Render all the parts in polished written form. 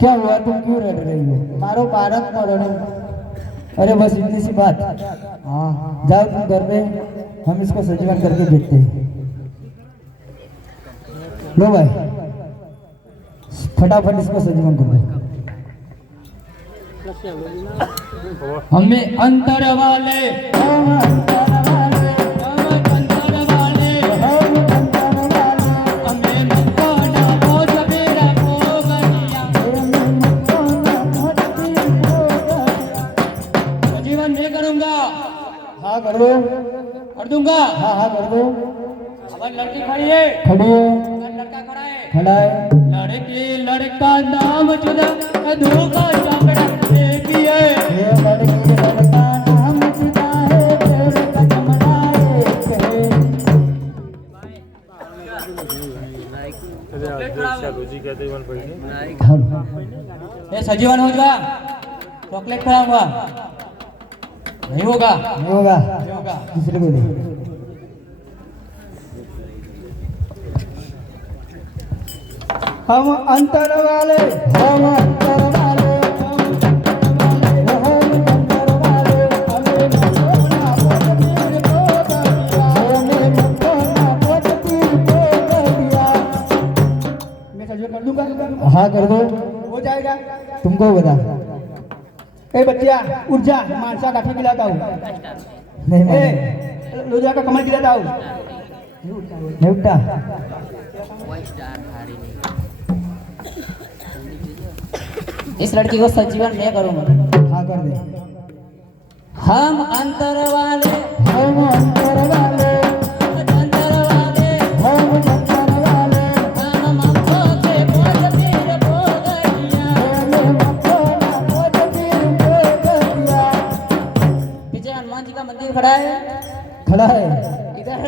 क्या हुआ, तुम क्यों रड़ रही हो? मारो भारत में रड़ो। अरे बस इतनी सी बात। हाँ जाओ तुम घर पे, हम इसको सजीवन करके देखते हैं। लो भाई फटाफट इसको सजीवन कर दो। हमें अंतर वाले हाँ कर दो, कर दूंगा। हाँ हाँ कर दो। अब लड़की खड़ी है, खड़ी है, लड़का खड़ा है, खड़ा है। लड़की लड़का नाम चुदा धोखा चाकरा एक ही है। ये लड़की लड़का नाम चुदा है, तेरे कदम लायक है। सजीवन हो जा, चॉकलेट खिलाऊंगा। नहीं होगा, नहीं होगा, दूसरे को दे। हम अंतर वाले, हम अंतर वाले, हम अंतर वाले, हमें मकोना पत्तीर को दिया, हमें मकोना पत्तीर को दिया। मैं सजीवन कर दूंगा। हाँ कर दो, हो जाएगा। तुमको बता। ए बच्चिया उठ जा, मानसा काठी गिलाता हूँ। नहीं लोजा का कमर गिलाता हूँ। नहीं उठता। इस लड़की को सजीवन मैं करूँगा। हाँ कर दे। हम अंतर वाले हम अंतर वाले, अंतर वाले हम अंतर वाले, हम ममता के बोझ पीर बोलिया। मैंने मक्खो ना बोझ पीर बोलिया। पीछे हनुमान जी का मंदिर खड़ा है, खड़ा है। इधर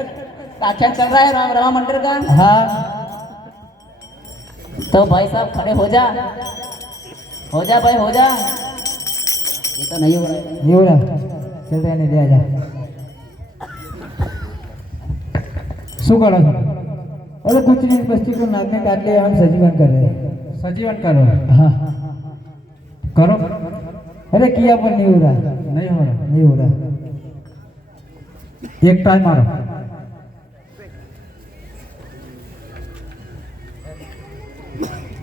आख्यान चल रहा है राम रामा मंदिर का। हाँ तो भाई साहब खड़े हो जा भाई हो जा। ये तो नहीं हो रहा है। ये हो रहा, चल रहने दे, आजा। શું કરો છો? अरे कुछ नहीं, बच्ची को नाक में काट लिया, हम सजीवन कर रहे हैं। सजीवन करो? हाँ करो। अरे किया पर नहीं हो रहा, नहीं हो रहा, नहीं हो रहा। एक टाइम मारो।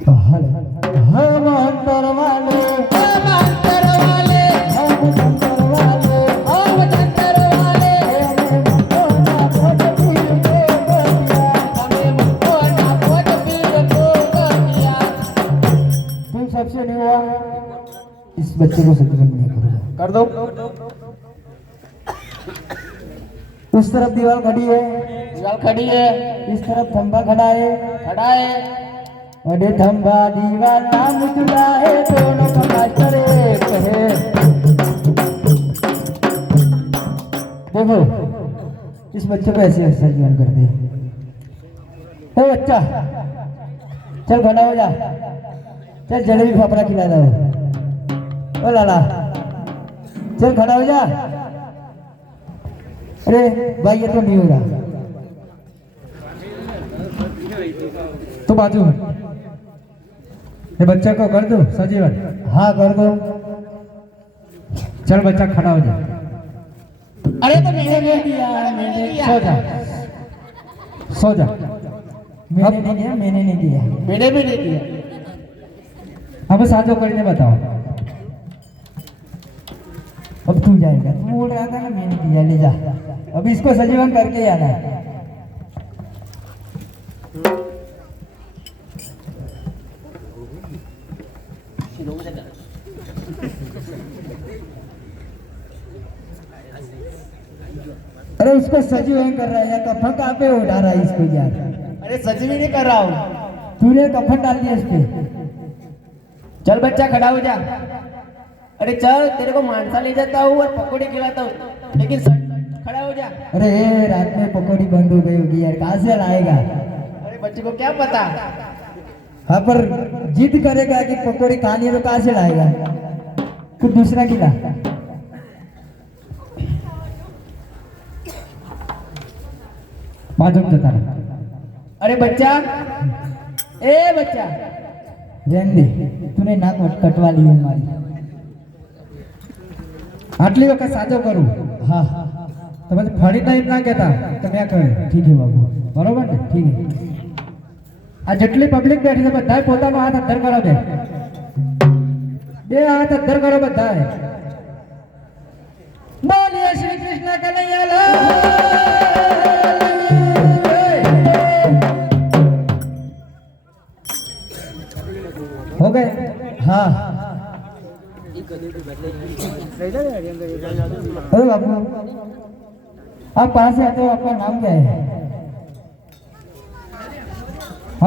हम अंतर वाले, हम अंतर वाले हम अंतर वाले, हम अंतर वाले हमें मुझको ना बोझ पीर बोलिया। तुम सबसे नहीं हुआ, इस बच्चे को सजीवन नहीं करूंगा। कर दो। उस तरफ दीवार खड़ी है, दीवार खड़ी है, इस तरफ खंभा खड़ा है। खड़ा है। अरे खंभा दीवार नाम जुड़ा है, दोनों का मास्टर एक है। देखो इस बच्चे को ऐसे सजीवन करते हैं। ओ बच्चा चल खड़ा हो जा, चल जलेबी फाफड़ा खिला दो। ओ लाला चल खड़ा हो जा। अरे भाई ये तो नहीं हो रहा, तो बाजू में ये बच्चा को कर दो सजीवन। हाँ कर दो। चल बच्चा खड़ा हो जा। अरे तो मैंने नहीं दिया, मैंने दिया। सो जा, सो जा। मैंने नहीं दिया, मैंने नहीं दिया। मैंने भी नहीं दिया। अब साजो करने बताओ। अब तू जाएगा, तू बोल रहा था ना मैंने दिया, ले जा। अब इसको सजीवन करके ही आना है। अरे इसको सजीवन कर रहा है या कफन कहाँ पे उठा रहा है इसको यार? अरे सच में नहीं कर रहा हूँ। तूने कफन डाल दिया इस पे। चल बच्चा खड़ा हो जा। अरे चल तेरे को मानसा ले जाता हूँ और पकौड़ी खिलाता हूँ, लेकिन खड़ा हो जा। अरे रात में पकौड़ी बंद हो गई होगी यार, कहाँ से लाएगा? अरे बच्चे को क्या पता। हाँ पर जिद करेगा कि पकौड़ी खानी है तो कहाँ से लाएगा? कुछ दूसरा खिला। माधव जता रहा। अरे बच्चा, ए बच्चा, रहने दे, तूने नाक कटवा ली है हमारी। आटली वक्त साजो करूँ? हाँ तो बस फड़ी टाइप ना कहता तो मैं करे। ठीक है बाबू, बरोबर ने? ठीक है। आ જેટલી પબ્લિક બેઠી છે બધાય પોતાનો હાથ અદ્ધર કરો દે. બે હાથ અદ્ધર કરો બધાય. બોલીએ શ્રી કૃષ્ણ કનૈયા લાલ. हो गए? हाँ अरे बाबू आप कहाँ से आते हो? आपका नाम क्या है?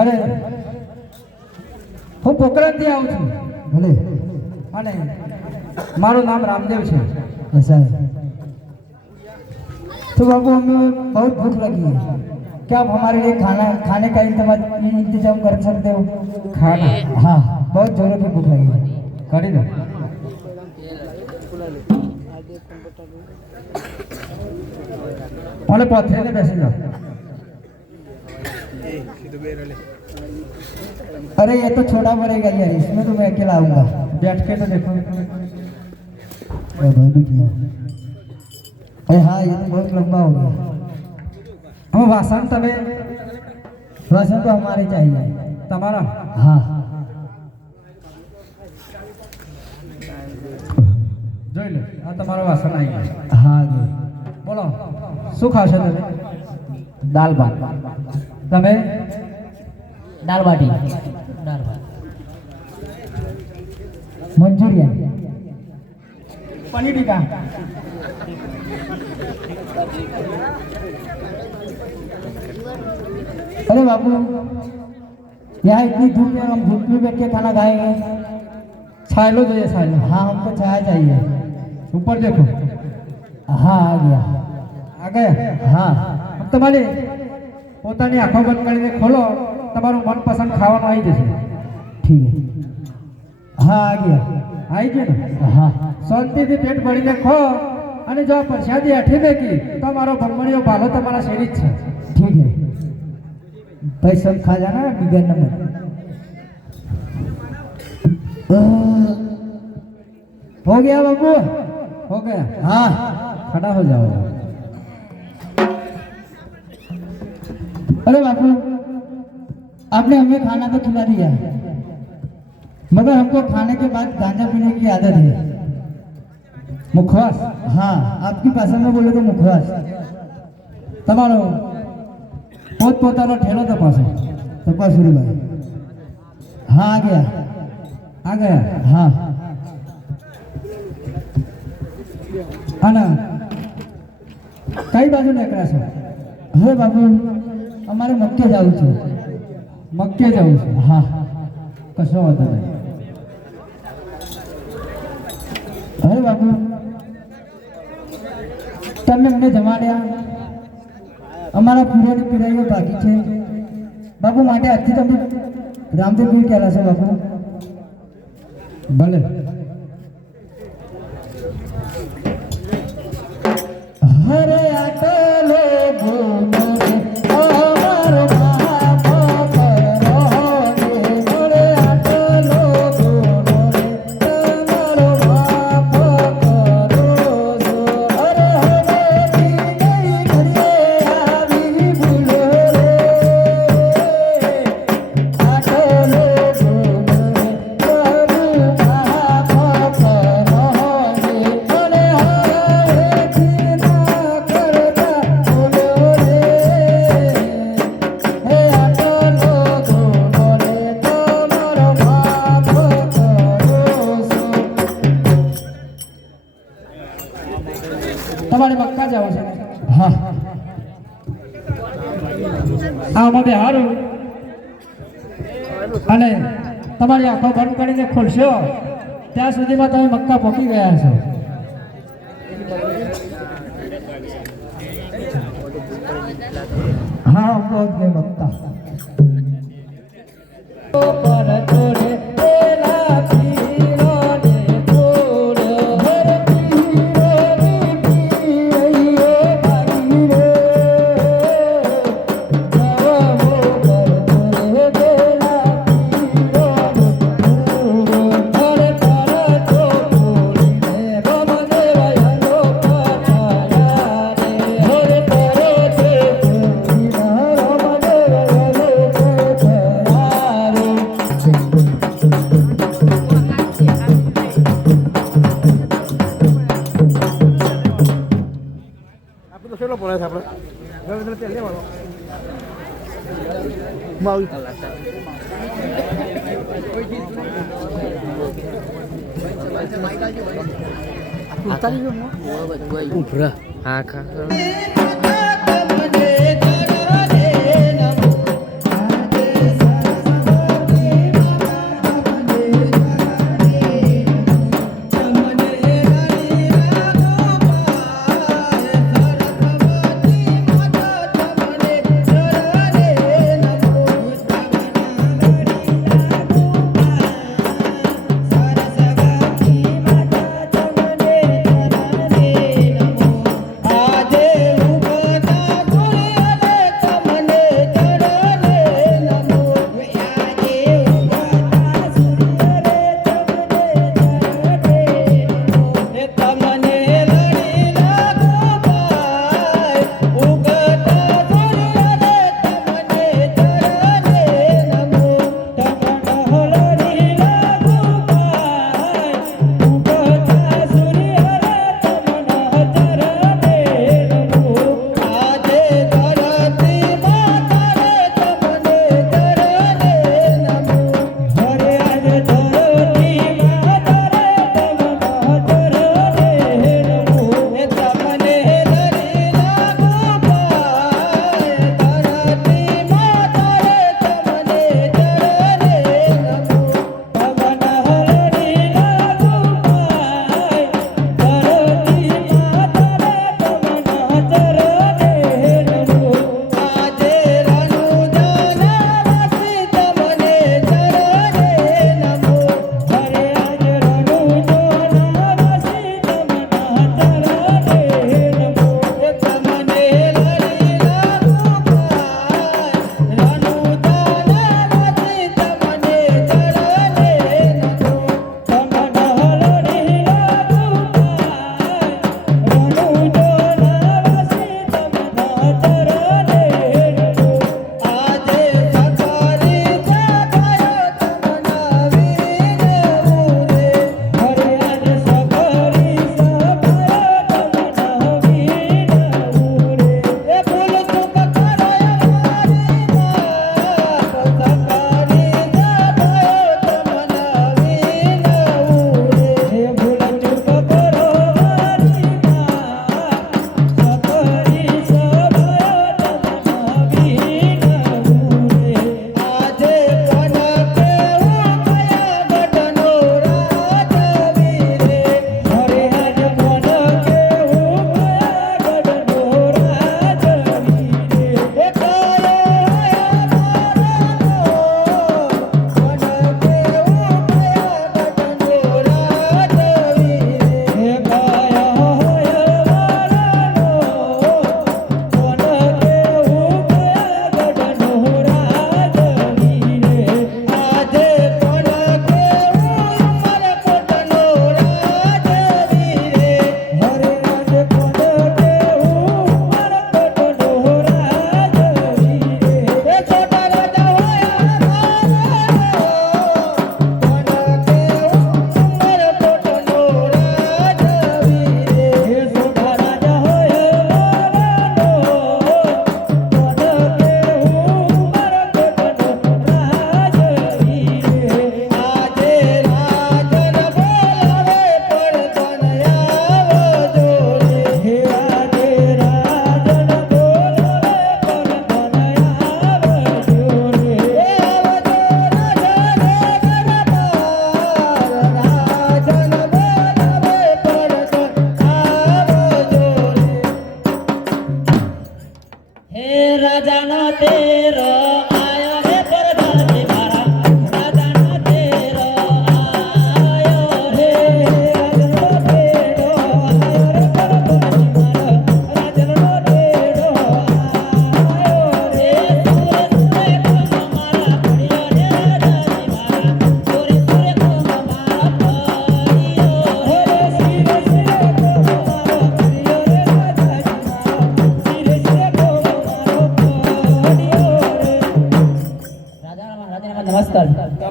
अरे હું પોકરણથી આવું છું. ભલે. અને મારું નામ रामदेव છે. ऐसा है तो बाबू हमें बहुत भूख लगी है, क्या आप हमारे लिए खाने का इंतजाम कर सकते हो? खाना? हाँ बहुत जोरों की भूख लगी है, कर दो. और पौधे ने बैसे जाओ. अरे ये तो छोटा पड़ेगा यार, इसमें तो मैं अकेला आऊंगा. बैठ के तो देखो. भाई भी किया. अरे हाँ ये तो बहुत लंबा हो गया. हम वासन तबे वासन तो हमारे चाहिए. तुम्हारा? हाँ જોઈ લે આ તમારો વાસણ આવી ગયો. હા જો બોલો શું ખાશો તમે? દાલ ભાત. તમે? दाल बाटी. दाल भात. મંચુરિયન. पनीर टिक्का। अरे बाबू, यहाँ इतनी धूप में हम धूप में बैठ के खाना खाएंगे? छालो चाहिए, छालो। हाँ, हमको चाय चाहिए। ऊपर देखो। हाँ, आ गया। आ गया? हाँ। अब तुम्हारे પોતાની આંખો બંધ કરીને ખોલો, તમારું મનપસંદ ખાવાનું આવી જશે। ठीक है। हाँ, आ गया। आई गया ना? हाँ। શાંતિથી પેટ ભરીને ખો અને જો પ્રસાદી આઠી મેકી તો મારો ભમણીયો ભાલો તમારા શેરી જ છે। ठीक है भाई, सब खा जाना, बिगड़ना मत। हो गया बाबू? हो गया? हाँ, खड़ा हो जाओ। अरे बाबू, आपने हमें खाना तो खिला दिया, मगर हमको खाने के बाद गांजा पीने की आदत है। मुखवास? हाँ, आपकी भाषा में बोले तो मुखवास। તમારો પોતપોતાનો ઠેલો તપાસો। તપાસ ભાઈ। हाँ, आ गया। आ गया? हाँ। આના કઈ બાજુ નીકળ્યા છો? હવે બાબુ, અમારે મક્કે જવું છે। મક્કે જવું છે? હા, કશો વાંધો નહીં। હવે બાબુ, તમે અમને જમાડ્યા, અમારા પૂર્વની પીઢીઓ બાકી છે બાબુ, માટે આજથી તમે રામદેવ પીર કહેલાશો બાબુ। ભલે। હરે આટલો ગુનો અમારો માફ કરો રે, હરે આટલો ગુનો તમારો માફ કરો છો। હરે હરેથી નહીં ઘરે આવી ભૂલો રે, આટલો ગુનો પ્રભુ માફ કરો રે, હરે હરેથી ના કરતા ભૂલો રે, હે આટલો ગુનો રે તમારો માફ કરો છો। તમારે મક્કા જવું છે? હા। આમાં હારું, અને તમારી આંખો બંધ કરીને ખોલશો ત્યાં સુધીમાં તમે મક્કા પહોંચી ગયા છો। हाँ, पहुंच गए मक्का। पर तोरे तेला पीरो ने तोड़, हर पीरो नी पीरो बागी रे, जवमो पर तोरे तेला पीरो ने तोड़, हर तारा तो पूरी ने रमदेवयनो पठाया रे, हर तारे ते पूरी ना रमदेवयनो पठाया रे। આપણે તો શેલો પડે છે આપણે ગમે તેલ લેવાનો માવી ઉતારી ગયો ઉભરા હા ખા આજે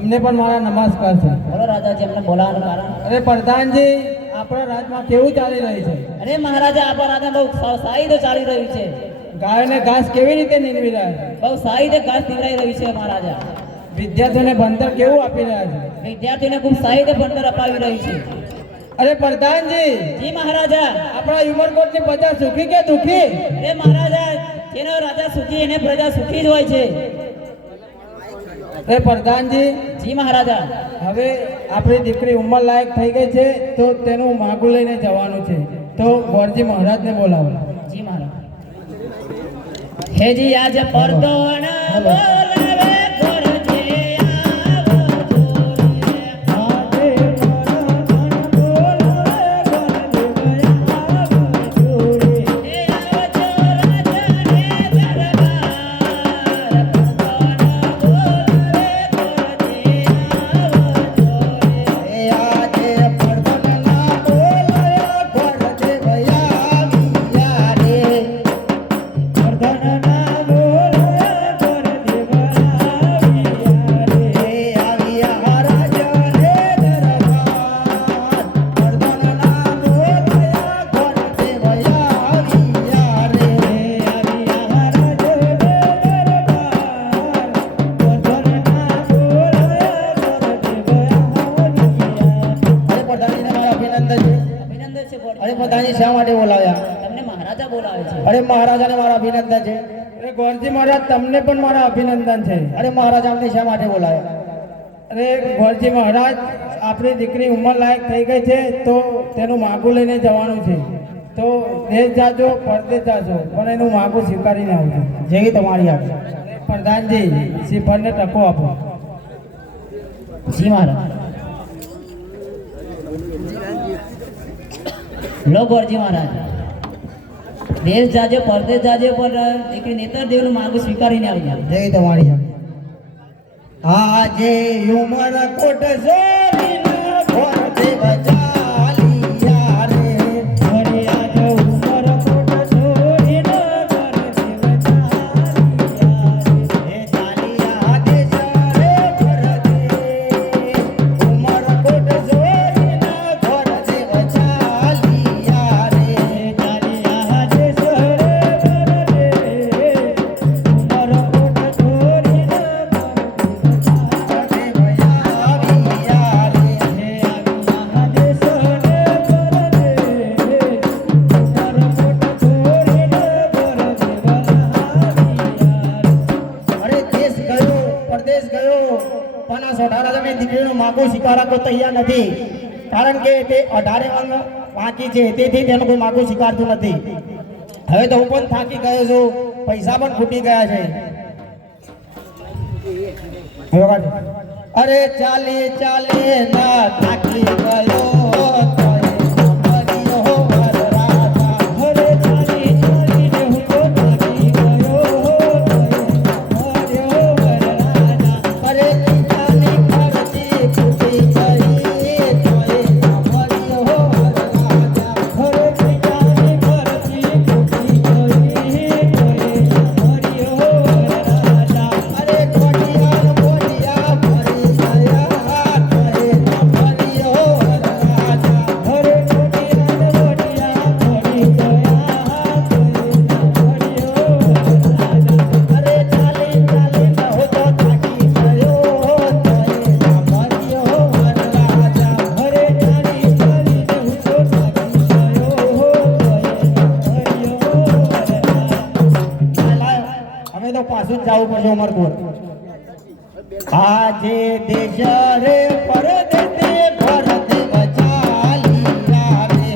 તમને પણ મારા નમસ્કાર છે. બોલો રાજાજી, અમને બોલાવવાનું કારણ? અરે પ્રધાનજી, આપણા રાજમાં કેવું ચાલી રહ્યું છે? અરે મહારાજા, આપણા રાજા બહુ સારી રીતે ચાલી રહ્યું છે. ગાયને ઘાસ કેવી રીતે નીકળી રહ્યા છે? બહુ સારી રીતે ઘાસ નીવડાઈ રહ્યું છે મહારાજા. વિદ્યાર્થીઓને ભણતર કેવું આપી રહ્યા છે? વિદ્યાર્થીઓને ખૂબ સારી રીતે ભણતર અપાવી રહ્યું છે. અરે પ્રધાનજી, જી મહારાજા. આપણા ઉમરકોટની પ્રજા સુખી કે દુખી? અરે મહારાજા, જેનો રાજા સુખી એને પ્રજા સુખી જ હોય છે. અરે પ્રધાનજી, જી મહારાજા. હવે આપણી દીકરી ઉંમર લાયક થઈ ગઈ છે તો તેનું માગું લઈને જવાનું છે, તો ગોરજી મહારાજને બોલાવો. જી મહારાજ. હેજી આજ પરદોણા બોલાવે ગોરજી આવો જોરે. હે આવો જોરાજાને દરબાર. પરદોણા બોલાવે ગોરજી આવો જોરે. આજે પડદના બોલાયા ગોરજી ભયા વિયા રે. પડદના બોલાયા ગોરજી ભયા વિયા રે. આવ્યા રાજા રે દરબાર. પડદના બોલાયા ગોરજી ભયા વિયા રે. આવ્યા રાજા રે દરબાર. પડદના બોલાયા ગોરજી ભયા વિયા રે. અરે પ્રધાનજીને મારા અભિનંદન છે. અરે પ્રધાનજી શા માટે બોલાવ્યા? તમને મહારાજા બોલાવે છે. અરે મહારાજાને મારા અભિનંદન છે. અરે ગોરજી મહારાજ, તમને પણ મારા અભિનંદન છે. અરે મહારાજ, અમને શા માટે બોલાવ્યા? અરે ગોરજી મહારાજ, આપણી દીકરી ઉંમર લાયક થઈ ગઈ છે તો તેનું માગું લઈને જવાનું છે. તો દેશ જાજો, પરદેશ જાજો, પણ એનું માગું સ્વીકારીને આવજો. જેવી તમારી આજ્ઞા. પ્રધાનજી, શ્રીફળને ટકો આપો. જી મહારાજ. લો ગોરજી મહારાજ. દેશ જાજો, પરદેશ જાજો, પણ દીકરી નેતર દેવનું માગું સ્વીકારીને આવજો. જેવી તમારી આજ્ઞા. આજે ઉમર કોટ જોડીને ઘોર દેવ ચાલિયા રે. અરે આજે ઉમર કોટ જોડીને ઘોર દેવ ચાલિયા રે. એ ચાલિયા દેશ રે ઘોર દે. ઉમર કોટ જોડીને ઘોર દેવ ચાલિયા રે. ચાલિયા દેશ રે ઘોર દે. ઉમર કોટ જોડીને દીકરીનું માગું સ્વીકારવા કોઈ તૈયાર નથી, કારણ કે તે 18 અંગ બાકી છે, તેથી તેનું કોઈ માગું સ્વીકારતું નથી. હવે તો હું પણ થાકી ગયો છું, પૈસા પણ ખૂટી ગયા છે. અરે ચાલે ચાલે ના થાકી ગયો તોય મર્યો વરરાજા. અરે ચાલી ચાલીને હું તો થાકી ગયો તોય મર્યો વરરાજા. અરે પિતાની ખર્ચી ખૂટી ગઈ તોય મર્યો વરરાજા. અરે પિતાની ખર્ચી ખૂટી ગઈ તોય મર્યો વરરાજા. અરે કોટિયા કોટિયા મરી ગયા તોય મર્યો વરરાજા. અરે કોટિયા કોટિયા મરી ગયા તોય મર્યો વરરાજા. અરે ચાલી ચાલીને હું તો થાકી ગયો તોય મર્યો વરરાજા. અરે ચાલી ચાલીને હું તો થાકી ગયો તોય મર્યો વરરાજા. હવે તો પાછું જ જવું પડશે ઉમરકોટ. આજે દેશ રે પરદેશે ઘર દેવ ચાલિયા રે.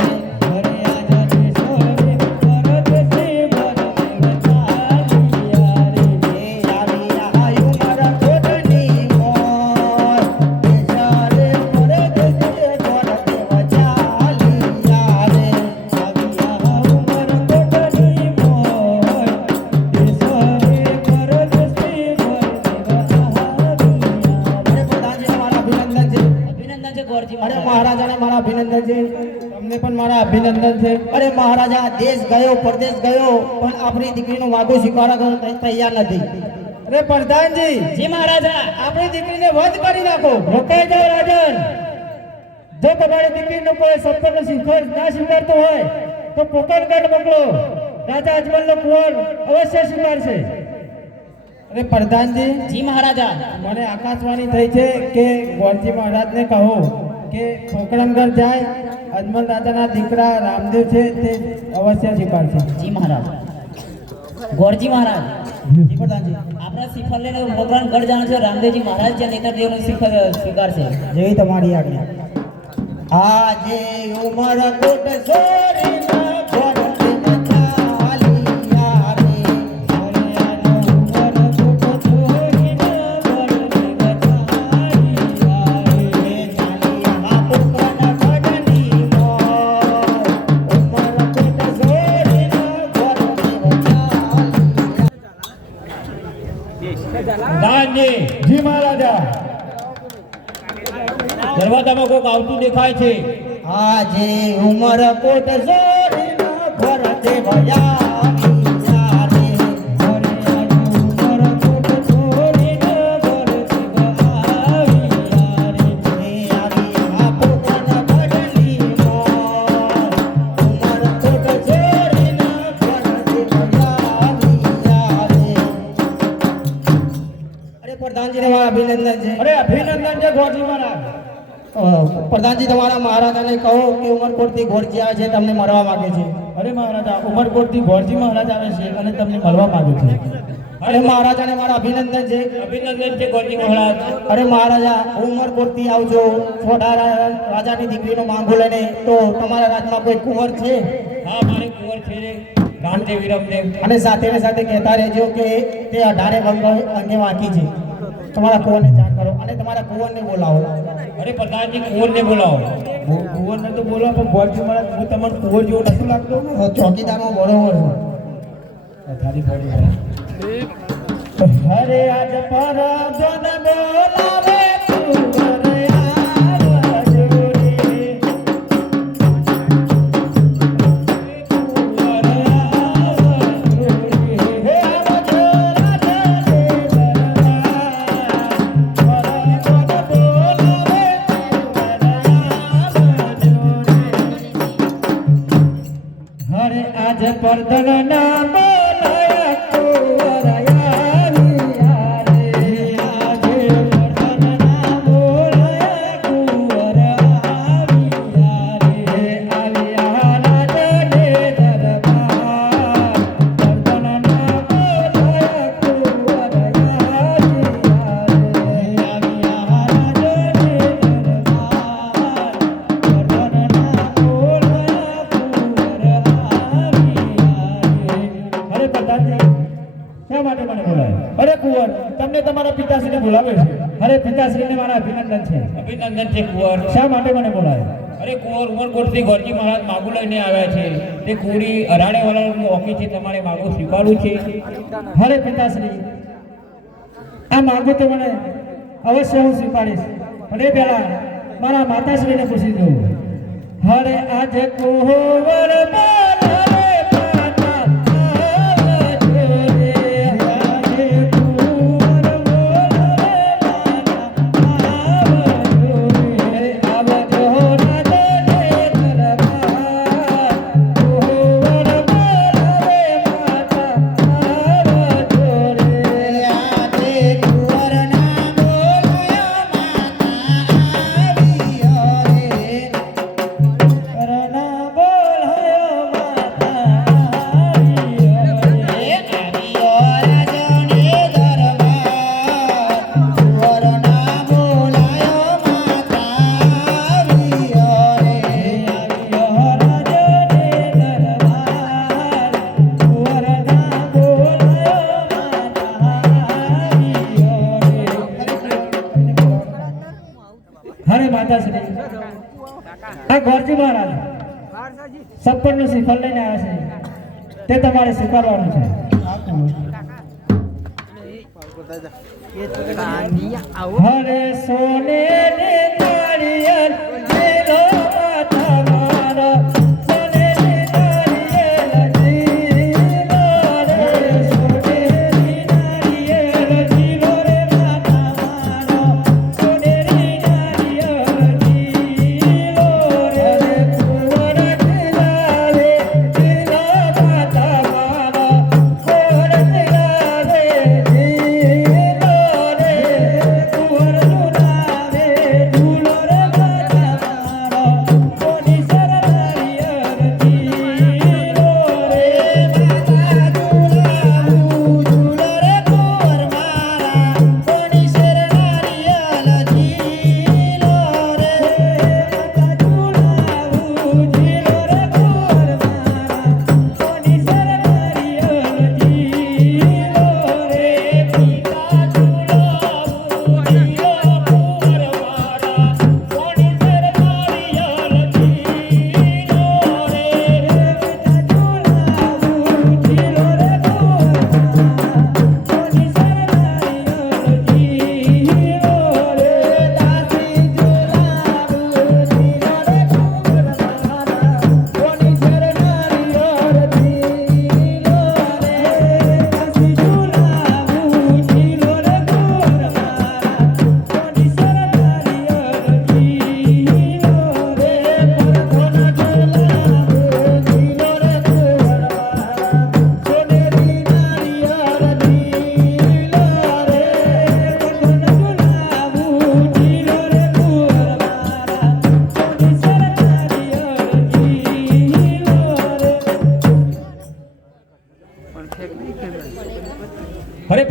અરે આજ દેશ રે પરદેશે ઘર દેવ ચાલિયા રે. એ આવ્યા ઉમરકોટની મોર. દેશ રે પરદેશે ઘર દેવ ચાલિયા રે. આવ્યા ઉમરકોટની મોર. દેશ રે પરદેશે ઘર અભિનંદન છે ગોરજી અરે મહારાજ. મહારાજાને મારા અભિનંદન છે. તમને પણ મારા અભિનંદન છે. અરે મહારાજા, દેશ ગયો, પરદેશ ગયો, પણ આપણી દીકરીનું માગું સ્વીકારવા તૈયાર નથી. અરે પ્રધાનજી, જી મહારાજા. આપણી દીકરીને વધ કરી નાખો. રોકાઈ જાઓ રાજન. જો તમારી દીકરીનો કોઈ સત્યનો સ્વીકાર ના સ્વીકારતો હોય તો પોકરગઢ મોકલો. રાજા અજમલનો કુંવર અવશ્ય સ્વીકારશે. અરે પ્રધાનજી, જી મહારાજા. મને આકાશવાણી થઈ છે કે ગોરજી મહારાજને કહો કે પોકરણગઢ જાય. અજમલ રાજાના દીકરા રામદેવ છે તે અવશ્ય સ્વીકારશે. જી મહારાજ. ગોરજી મહારાજ, જી પ્રધાનજી. આપણા શિખર લઈને ભગવાન ગઢ જાણ છે. રામદેવજી મહારાજ જે નેતરદેવનો શિખર સ્વીકારશે. જેવી તમારી આજ્ઞા. આજે ઉમર કોટ સોરીના ઘોડે બચાલિયા રે. સોરિયાનો ઉમર કોટ સોરીના ઘોડે બચાલિયા રે. ચાલિયા પોકરણ ગઢની મોર. ઉમર કોટ સોરીના ઘોડે બચાલિયા. દાનજી, જી મહારાજા. દરવાજામાં કોક આવતું દેખાય છે. આજે ઉમર કોટ સોરીના ઘર દેવયા રે. ઉમર કોટ સોરીના ઘર દેવયા રે. આવિયા પોકરણ ગઢની મોર. ઉમર કોટ સોરીના ઘર દેવયા રે. અરે પ્રધાનજી ને મારા અભિનંદન છે. અરે અભિનંદન છે ગોરજી મહારાજ. પ્રધાનજી તમારા મહારાજાને કહો કે ઉમરકોટથી ગોરજી આવે છે, તમને મળવા માંગે છે. અરે મહારાજા, ઉમરકોટથી ગોરજી મહારાજ આવે છે અને તમને મળવા માંગે છે. અરે મહારાજાને મારા અભિનંદન છે. અભિનંદન છે ગોરજી મહારાજ. અરે મહારાજા, ઉમરકોટથી આવજો છોટા રાજાની દીકરીનો માંગો લઈને. તો તમારા રાજમાં કોઈ કુંવર છે? હા, મારે કુંવર છે રામદેવ વિરમદેવ. અને સાથે ને સાથે કહેતા રહેજો કે તે 18 અંગે વાંકી છે. તમારા કુંવરને જાણ કરો અને તમારા કુંવરને બોલાવો. અરે પ્રધાનજી, કુંવરને બોલાવો. કુંવરને તો બોલાવો, પણ ગોરજી મહારાજ હું તમને કુંવર જેવો નથી લાગતો. ચોકીદારમાં બરોબર છે. હરે આજ પર ધન બોલાવે કુંવર આવજો રે. કુંવર આવજો રે. હે આવજો રાજા હરે આજ પરદન ના બોલાયા કુંવર આવ્યા રે. આજે પરદન ના બોલાયા કુંવર આવ્યા રે. આવ્યા રાજને દરબાર. પરદન ના બોલાયા કુંવર આવ્યા રે. આવ્યા રાજને દરબાર. પરદન ના બોલાયા કુંવર અરે પ્રધાનજી, શા માટે મને બોલાવ્યા? અરે કુંવર, તમને તમારા પિતાશ્રીને બોલાવે છે. અરે પિતાશ્રીને મારા અભિનંદન છે. અભિનંદન છે કુંવર. શા માટે મને બોલાવ્યા? અરે કુંવર, ઉમરકોટથી ગોરજી મહારાજ માગું લઈને આવ્યા છે. તે કુડી અરાડે વાળાનું ઓકી છે. તમારે માગું સ્વીકારવું છે. અરે પિતાશ્રી, આ માગું તો મને અવશ્ય હું સ્વીકારીશ. પણ એ પહેલા મારા માતાશ્રીને પૂછી દઉં. હરે આજે કુંવર બોલાવે માતાશ્રી, આ ગોરજી મહારાજ સપનનું શિખર લઈને આવ્યા છે, તે તમારે સ્વીકારવાનું છે. હરે સોને ને નારિયેળ લેલો તમારો, સોને ને નારિયેળ લીલો રે, સોને ને નારિયેળ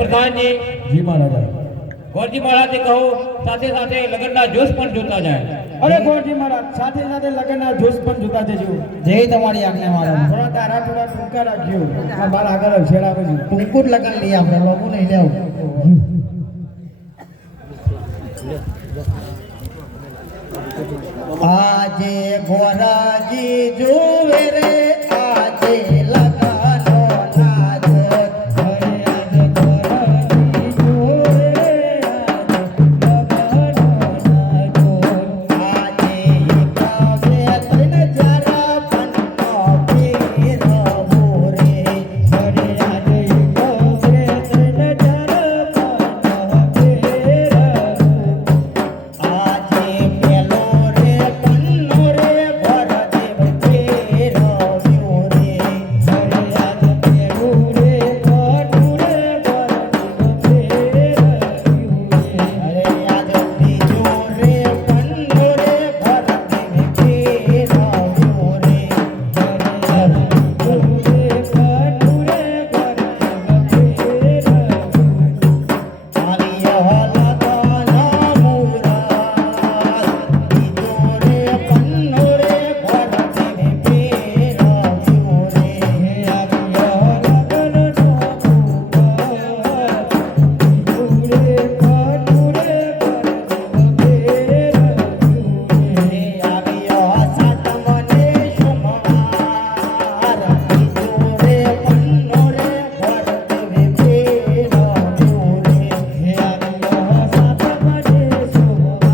પ્રધાનજી જી મહારાજા ગોરજી મહારાજને કહો સાથે સાથે લગ્નના જોશ પણ જોતા જાય. અરે ગોરજી મહારાજ સાથે સાથે લગ્નના જોશ પણ જોતા જજો. જય તમારી આજ્ઞા મહારાજ. થોડા તારા થોડા ટૂંકા રાખજો. આ બાર આગળ છેડા પછી ટૂંકું જ લગ્ન લઈ આપણે લોબુ નહીં લેવું. આજે ગોરાજી જુએ રે આજે લગનો નાદ. અરે આજે ગોરાજી જુએ રે આજે લગનો નાદ. આજે એકાવે તન જરા પન્નો પીરવો રે. અરે આજે એકાવે તન જરા પન્નો પીરવો. આજે પેલો રે પન્નો રે ભરદેવ પીરવ્યો રે. અરે આજે પેલું રે પન્નો રે ભરદેવ પીરવ્યો રે. અરે આજે બીજો રે પન્નો રે ભરદેવ પીરવ્યો રે. અરે આજે બીજો રે પન્નો રે ભરદેવ પીરવ્યો. આલિયા લગના મુરાદ બીજો રે પન્નો રે ભરદેવ પીરવ્યો રે. આલિયા લગનો મુરાદ બીજો રે પન્નો રે ભરદેવ પીરવ્યો રે. આવ્યો સાતમને સોમવાર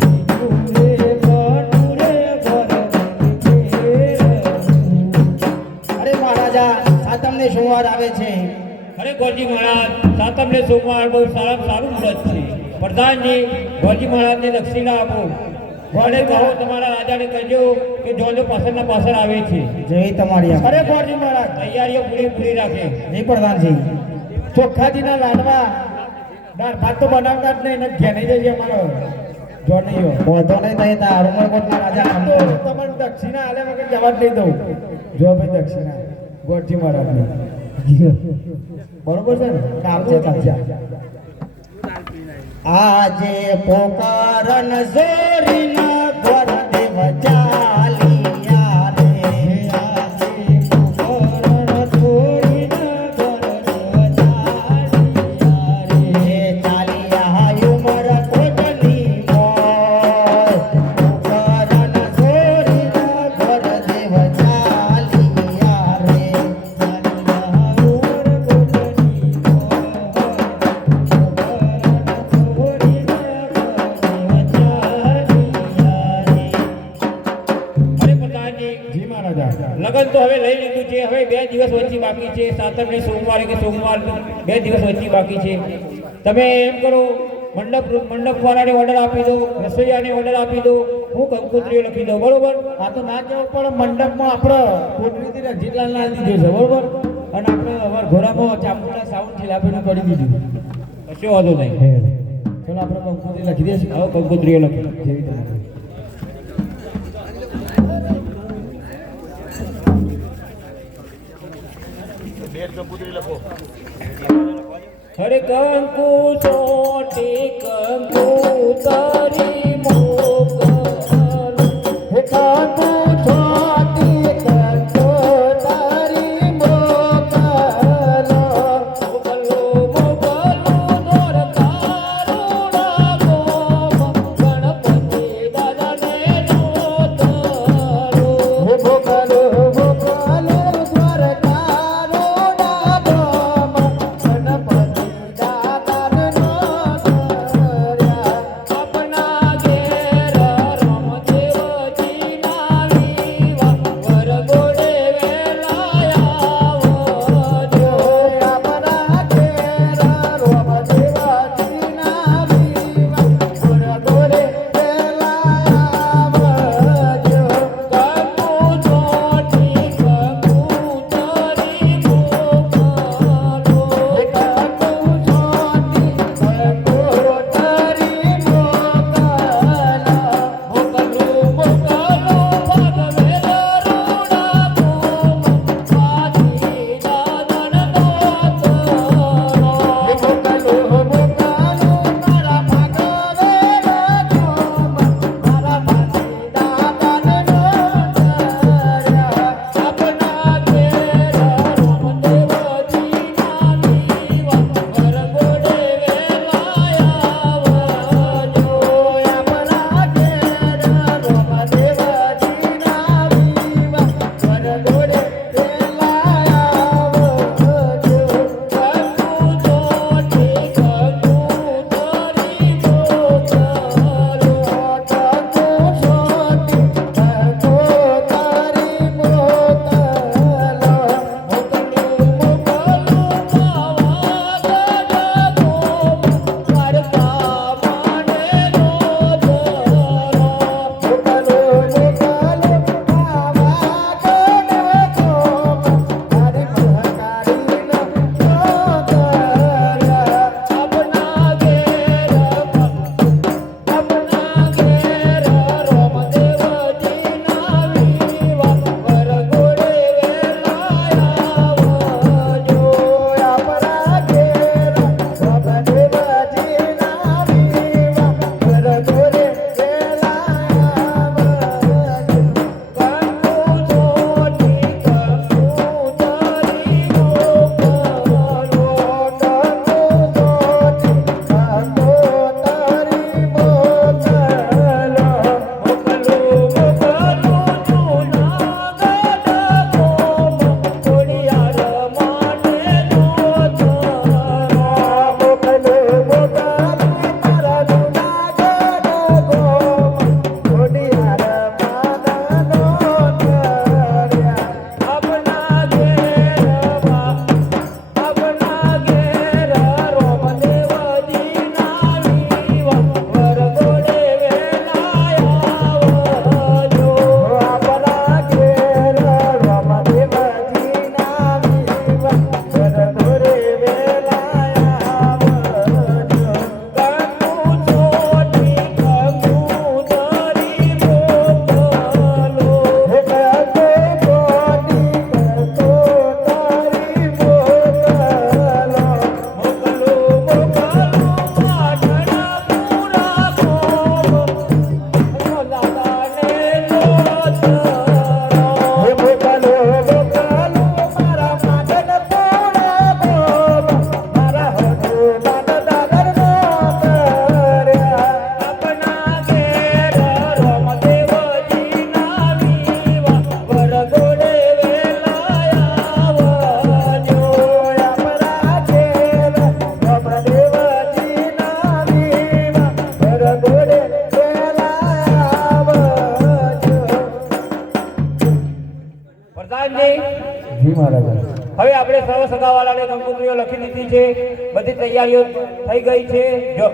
બીજો રે પન્નો રે ભરદેવ પીરવ્યો રે. આવ્યો સાતમને અરે મહારાજા સાતમને સોમવાર આવે છે. અરે ગોરજી મહારાજ સાતમને સોમવાર બહુ સારામાં સારું વ્રત છે. પ્રધાનજી ગોરજી મહારાજને દક્ષિણા આપો. અને કહો તમારા રાજાને કહેજો કે જોજો પાછળના પાછળ આવે છે. જય તમારી આજ્ઞા. અરે ગોરજી મહારાજ તૈયારીઓ પૂરી રાખે. નહીં પ્રધાનજી ચોખ્ખાજીના લાડવા દાળ ભાત તો બનાવતા જ નહીં ને ઘેર નહીં જઈએ અમારો જો નહીં હોતો નહીં થાય ત્યાં રૂમરકોટના રાજા તમારું દક્ષિણા આલે વગર જવા જ નહીં દઉં. જો ભાઈ દક્ષિણા ગોરજી મહારાજની બરોબર છે ને ચાલશે. આજે પોકારન જોરીના ગોરદેવ ચાલિયા રે. આજે પોકારન જોરીના ગોરદેવ ચાલિયા રે. ચાલિયા ઉમરકોટની મોર પોકારન જોરીના ગોરદેવ ચાલિયા રે. ચાલિયા ઉમરકોટની અરે પ્રધાનજી જી મહારાજા લગ્ન તો હવે લઈ લીધું છે. હવે 2 દિવસ વચ્ચે બાકી છે. સાતમને સોમવારે કે સોમવાર 2 દિવસ વચ્ચે બાકી છે. તમે એમ કરો મંડપ વાળાને ઓર્ડર આપી દો, રસોઈયાને ઓર્ડર આપી દો, હું કંકોત્રીઓ લખી દઉં. બરોબર? આ તો ના જવું પણ મંડપમાં આપણે કોટરીથી રણજીતલાલને આલી દીધો છે બરોબર. અને આપણે અમારા ઘોડામાં ચામુંડા સાઉન્ડ ખીલાપીનું કરી દીધું. કશો વાંધો નહીં. ચલો આપણે કંકોત્રી લખી દઈશું. હવે કંકોત્રીઓ લખી. જેવી તમે હરે કંકુ ચોટી કંકુ તારી મોગલ. હે કાકુ છોટી કંકો તારી મોકલ. મોગલો મોર તારુડા ગોમ. ગણપતિ દાદાને જોતરો. હે મોકલ મોકલ દ્વારકારો ડાબોમ. ગણપતિ દાદાનો ધર્યા. આપના ઘેર મહારાજ. હવે આપણે સર્વ સગાવાળાને કંકોત્રીઓ લખી દીધી છે, બધી તૈયારીઓ થઈ ગઈ છે. જો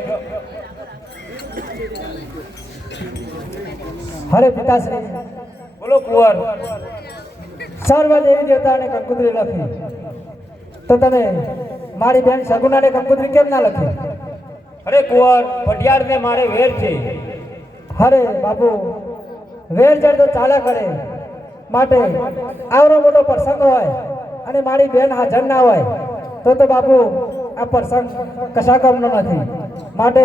હરે પિતાશ્રી, બોલો કુંવર. સર્વ દેવી દેવતાને કંકોત્રી લખી, તો તમે મારી બેન સગુનાને કંકોત્રી કેમ ના લખી? અરે કુંવર, પટિયાળને મારે વેર છે. અરે બાપુ, વેર જડ તો ચાલે કરે, માટે આવરો મોટો પ્રસંગ હોય અને મારી બેન હાજર ના હોય તો બાપુ આ પ્રસંગ કશા કામનો નથી. માટે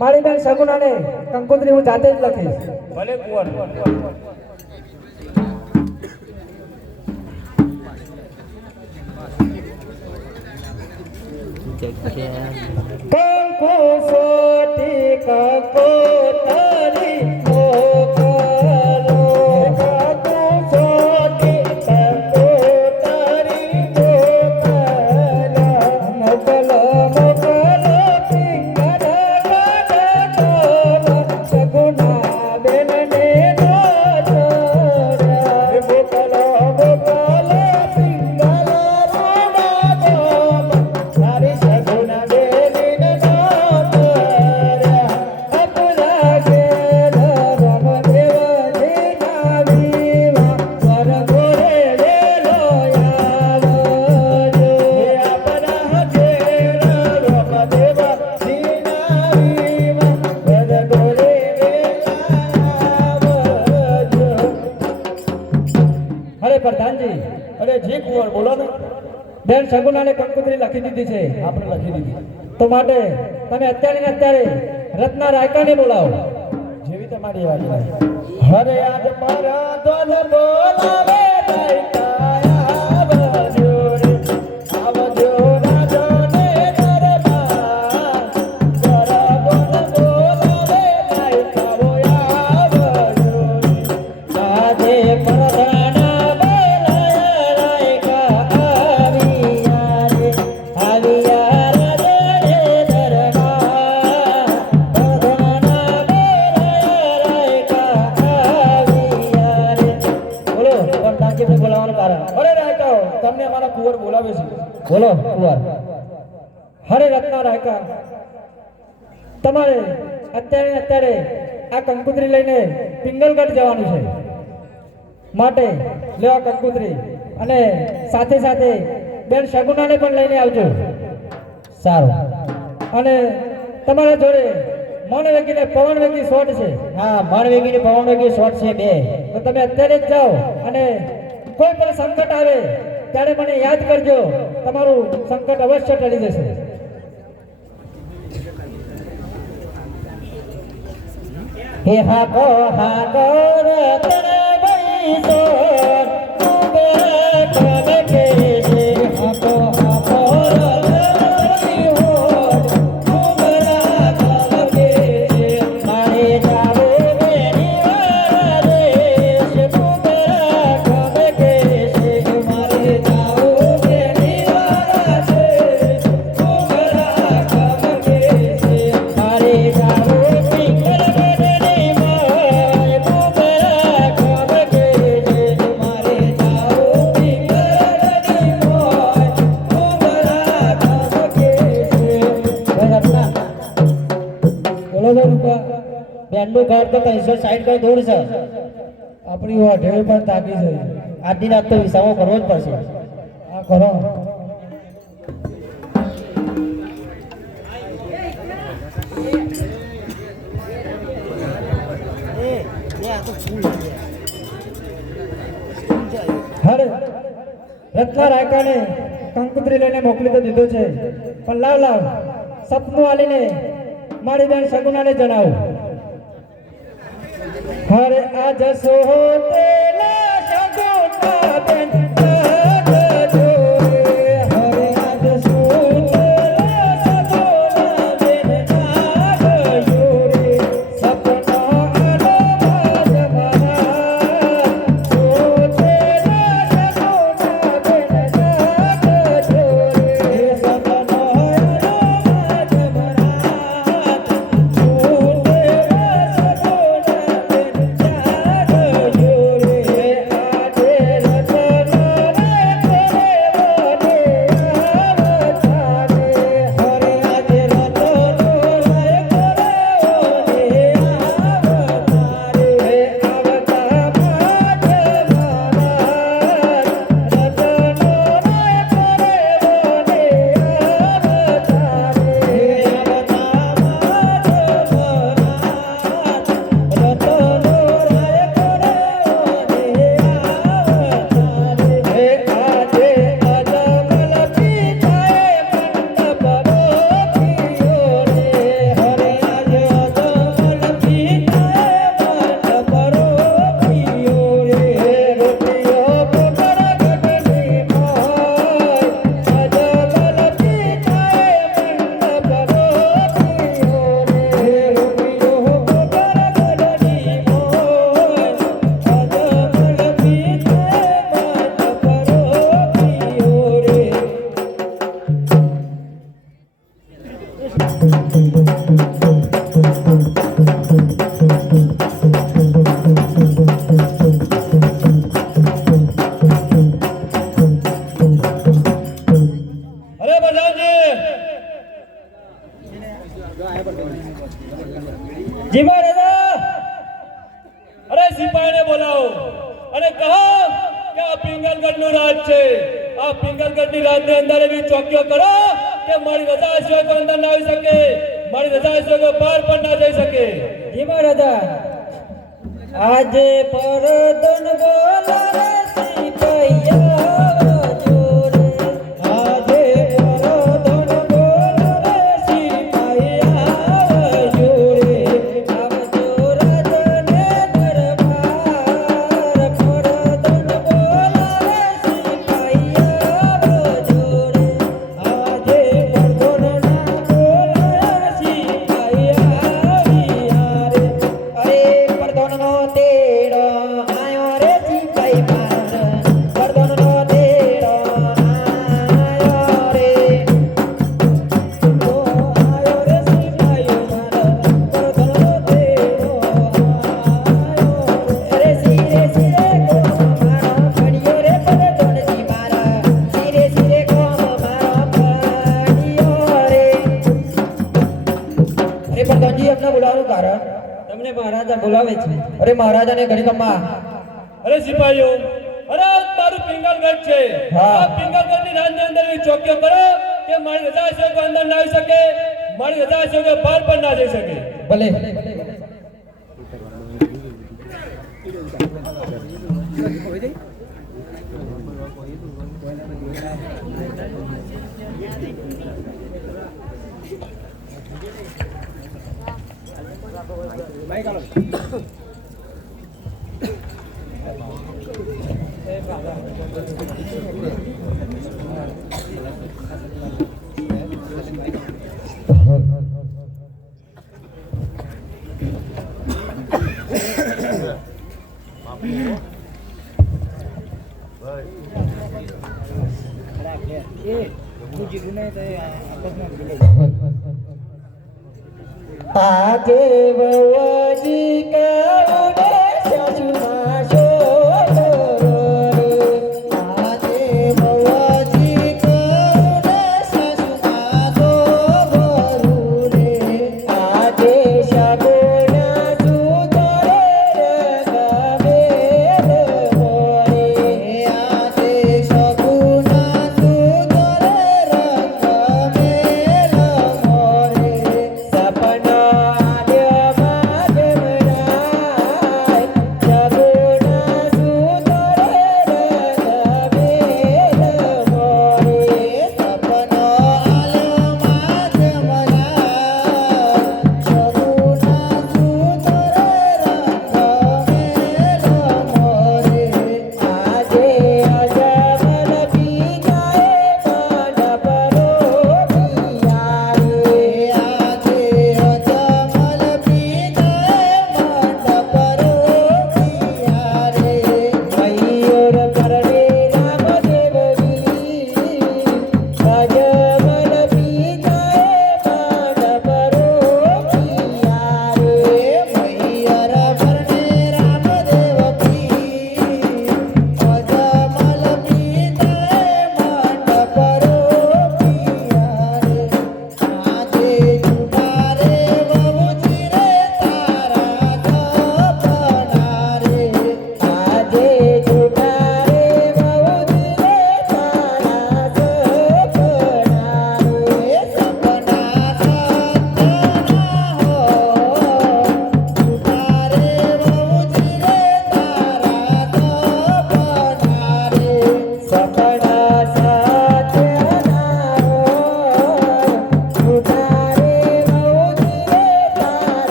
મારી બેન સગુનાને કંકોત્રી હું જાતે જ લખીશ. ભલે કુંવર. કંકુ સોટી કંકોતરી મોકલો, કંકુ સોટી કંકોતરી મોકલો, મોકલો પિંગળ ગઢ સગુના બેનને નો જોડ્યા. મોકલો મોકલો પિંગળ તારી સગુના બેનને નો જોડ્યા. અપના ઘેર રમદેવજી ના વિવાહ સ્વર્ગોએ વેલો આવજો. આપણા ઘેર રમદેવજી ના વિવાહ સ્વર્ગોએ વેલા આવજો. અરે પ્રધાનજી, અરે જી કુંવર, બોલો ને. બેન સગુનાને કંકોત્રી લખી દીધી છે, આપણે લખી દીધી. તો માટે તમે અત્યારે ને અત્યારે રત્ના રાયકાને બોલાવો. જેવી તમારી વાત. હરે આજ મારા દોલ બોલાવે રાયકા આવજો રે, આવજો રાજાને દરબાર. જરા દોલ બોલાવે રાયકાઓ આવજો રે, આજે પરધાના બોલાયા રાયકા આવ્યા રે, આવ્યા રાજાને દરબાર. પરધાના બોલાયા રાયકા આવ્યા રે. બોલો પ્રધાનજીને બોલાવવાનું કારણ. અરે રાયકાઓ, તમને અમારા કુંવર બોલાવે છે. બોલો કુંવર. હરે રત્ના રાયકા, તમારે અત્યારે ને અત્યારે આ કંકોત્રી લઈને પિંગલગઢ જવાનું છે. માટે લેવા કંકોત્રી, અને સાથે સાથે બેન સગુનાને પણ લઈને આવજો. સારું. અને તમારા જોડે મન વેગી ને પવન વેગી શોટ છે. હા, મન વેગી ને પવન વેગી શોટ છે બે. તો તમે અત્યારે જ જાઓ, અને કોઈ પણ સંકટ આવે ત્યારે મને યાદ કરજો, તમારું સંકટ અવશ્ય ટળી જશે. હે હાકો હાકો રતન બૈસો ઉબે કોન કે છે. હાકો હાકો રતન બૈસો ઉબરા કોન કે છે. મારે જાવે બેની વાળા દેશ ઉબરા કોન કે છે. મારે જાવું બેની વાળા દેશ ઉબરા કોન કે છે. મારે જાવું પિંગલ ગઢની માય ઉબરા કોન કે છે. મારે જાવું પિંગલ ગઢની માય ઉબરા કોન કે છે. રત્ના બોલો તો રૂપા, બેનનું ઘર તો 360 કઈ દૂર છે. આપણી હોટેલ પણ તાકી છે. આજની રાત તો વિસામો કરવો જ પડશે. હા, કરો. હરે રત્ના રાયકાને કંકોત્રી લઈને મોકલી તો દીધો છે, પણ લાવ લાવ સપનું આલીને મારી બેન સગુનાને જણાવો. હરે આજ સોતેલા સગુના બેન સગજો રે. હરે આજ સોતેલા સગુના બેન સગજો રે. સપના આલો આજ મારા, સોતેલા સગુના બેન સગજો રે. સપના આલો આજ મારા, સોતેલા સગુના બેન સગજો રે. સિપાહીને બોલાવો અને કહો કે આ પિંગલગઢનું રાજ છે. આ પિંગલગઢની રાજની અંદર એવી ચોકીઓ કરો કે મારી રજા સિવાય કોઈ અંદર ના આવી શકે, મારી રજા સિવાય કોઈ બહાર પણ ના જઈ શકે. જી મહારાજા. આજે પરદન બોલાવે સિપાહીયા જોડે, આજે પરદન બોલાવે સિપાહીયા જોડે, આવજો રાજને દરબાર. પરદન બોલાવે સિપાહીયા જોડે, આજે પરદન ના બોલાવે સિપાહીયા વિહારે. અરે પરદનનો તેડો આયો રે સિપાહી મારા, પરદનનો તેડો આયો રે. ઓ આયો રે સિપાહી મારા, પરદનનો તેડો આયો રે. અરે સિરે સિરે કોમ મારો પડ્યો રે પરદનજી મારા, સિરે સિરે કોમ મારો પડ્યો રે. અરે પરદનજી આપને બોલાવવાનું કારણ? તમને મહારાજા બોલાવે છે. અરે મહારાજાને ઘડી કમા. અરે સિપાહીઓ, અરે આ તારું પિંગલગઢ છે. હા. આ પિંગલગઢની રાજની અંદર એવી ચોકીઓ કરો કે મારી રજા સિવાય કોઈ અંદર ના આવી શકે, મારી રજા સિવાય કોઈ બહાર પણ ના જઈ શકે. ભલે. આજે બવાજી કાઉને સાસુમાં શોધો રે, આજે બવાજી કાઉને સાસુમાં શોધો રે, આજે શાગોના સુધરે રંગમે મોરે, આજે શાગોના સુધરે રંગમે મોરે. સપના આલ્યા માગમરાય, શાગોના સુધરે રંગમે મોરે. સપના આલ્યા માગમરાય, શાગોના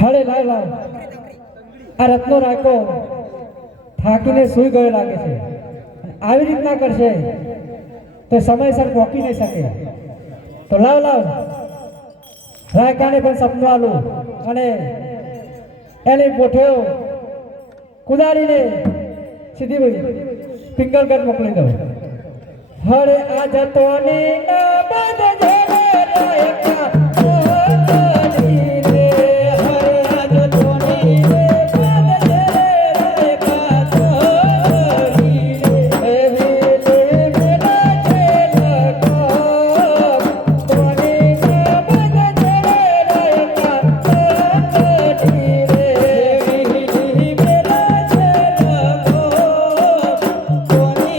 હળે લાવ લાવ. આ રત્નો રાખો, થાકીને સૂઈ ગયો લાગે છે. આવી રીતના કરશે તો સમયસર પહોંચી નહીં શકે. તો લાવ લાવ, રાયકાને પણ સપનું આલું અને એને પોઠ્યો કુદાડીને સીધી પિંગલગઢ મોકલી દઉં. હરે આજ તો ને ના બદ જરે રાયકા ઓલી રે હરે આજ તો ને બદ જરે રાયકા ઓલી રે એવી લે મેરા છેલકો તો ને ના બદ જરે રાયકા ઓલી રે એવી મેરા છેલકો તો ને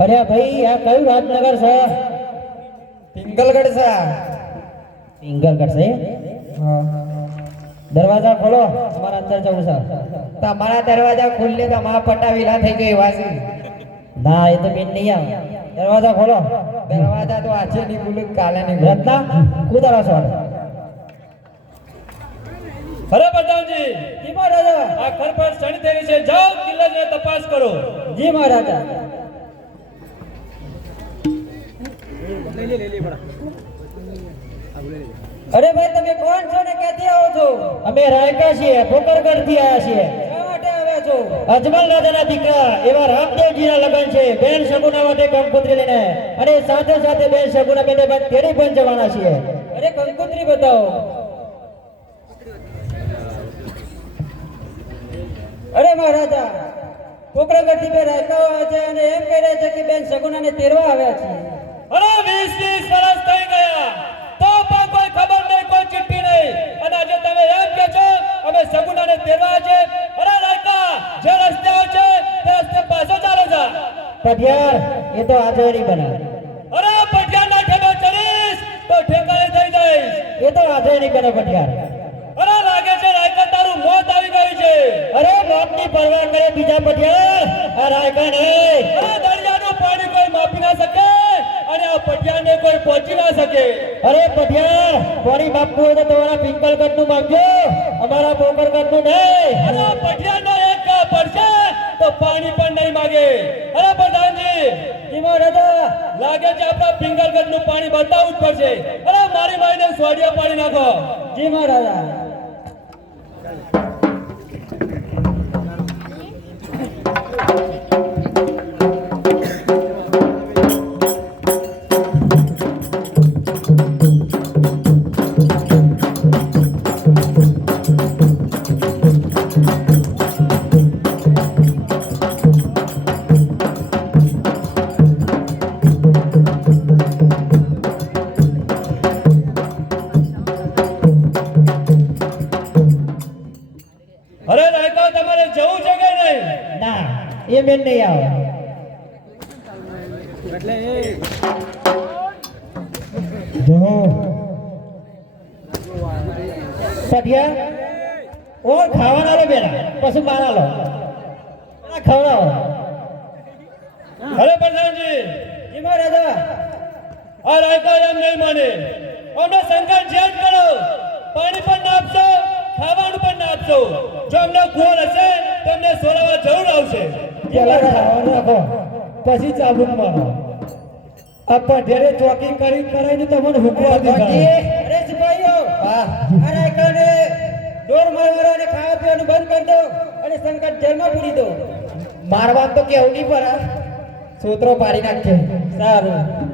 અરે ભાઈ આ કયું રાજનગર છે પિંગલગઢ છે પિંગલગઢ છે દરવાજા ખોલો તમારા અંદર જવું છે તમારા દરવાજા ખુલ્લે તો માં પટાવીલા થઈ ગઈ વાસી ના એ તો બેન નહીં આવે દરવાજા ખોલો દરવાજા તો આજે ની ખુલ્લું કાલે ની રત્ના કુદારો છો અરે પ્રધાનજી જી મહારાજા આ ખરપટ સણી તેરી છે જાઓ કિલ્લાને તપાસ કરો જી મહારાજા અરે ભાઈ તમે કોણ છો ને ક્યાંથી આવો છો અમે રાયકા છીએ પોકરગઢ થી આવ્યા છીએ શા માટે આવ્યા છો અજમલ રાજાના દીકરા એવા રામદેવજીના લગ્ન છે બેન સગુના માટે કંકોત્રી લઈને અને સાથે સાથે બેન સગુના બેને બાદ તેરી પણ જવાના છીએ અરે કંકોત્રી બતાવો અરે મહારાજા પોકરગઢ થી બે રાયકાઓ આવ્યા છે અને એમ કહી રહ્યા છે કે બેન સગુનાને તેરવા આવ્યા છે અરે 20 વર્ષ થઈ ગયા તો પણ કોઈ ખબર નહીં કોઈ ચિઠ્ઠી નહીં અને આજે તમે એમ કહો છો અમે સગુનાને તેરવા છે અરે રાયકા જે રસ્તે આવે છે તે રસ્તે પાછો ચાલો જા પઢિયાર એ તો આજે નહીં બના અરે પટિયાના ઠેકો ચડીશ તો ઠેકાએ થઈ જઈશ એ તો આજે નહીં બને પઢિયાર અરે લાગે છે રાયકા તારું મોત આવી ગયું છે અરે મોતની પરવા કરે બીજા પઢિયાર આ રાયકા નહીં અરે દરિયાનું પાણી કોઈ માપી ના શકે અને આ પટિયાને કોઈ પહોંચી ના શકે અરે પઢિયાર પાણી માપવું હોય તો તમારા પિંગલગઢ નું માપજો અમારા પોકરગઢ નું નહીં અરે પટિયાનો એક પડશે તો પાણી પણ નહીં માગે અરે પ્રધાનજી ઈમો રાજા લાગે છે આપણા પિંગલગઢ નું પાણી બતાવવું જ પડશે અરે મારી માઈને સ્વાડિયા પાડી નાખો જી મહારાજા અરે રાયકા તમારે જવું છે કે નહીં ના એ બેન નહીં આવે જો પઢિયાર ઓ ખાવાના લો બેલા પછી મારા લો ખવડાવો અરે પ્રધાનજી જી મહારાજા આ રાયકા એમ નહીં માને અમને સંકટ જેલ કરો પાણી પણ ના આપશો ખાવાનું પણ ના આપશો જો અમને કુવર હશે તો અમને સોરાવા જરૂર આવશે પેલા ખાવાનું આપો પછી ચાબુક મારો આ પઢિયારે ચોકી કરી કરાઈને તમને હુકવા દીધા અરે સિપાહીઓ આ રાયકાને દોર મારવાનો અને ખાવા પીવાનું બંધ કરી દો અને સંકટ જેલમાં પૂરી દો મારવાનું તો કેવું નહીં પડે સૂત્રો પાડી નાખશે સારું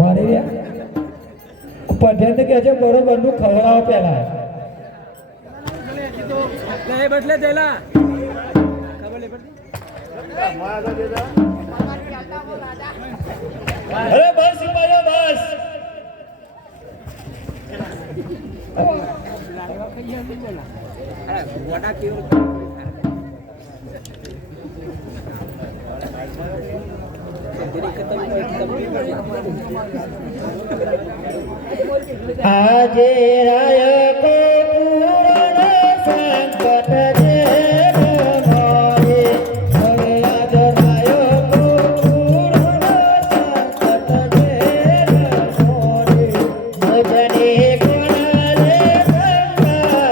મારી રહ્યા પઢિયાને કહે છે બરોબર નું ખવડાવો પેલા બદલે દેલા અરે બસ સિપાહીઓ બસ આજે રાયકો પૂરણ સંકટ જેલ મારે હવે આજ રાયકો પૂરણ સંકટ જેલ મારે ભજને કોણ રે સંકટ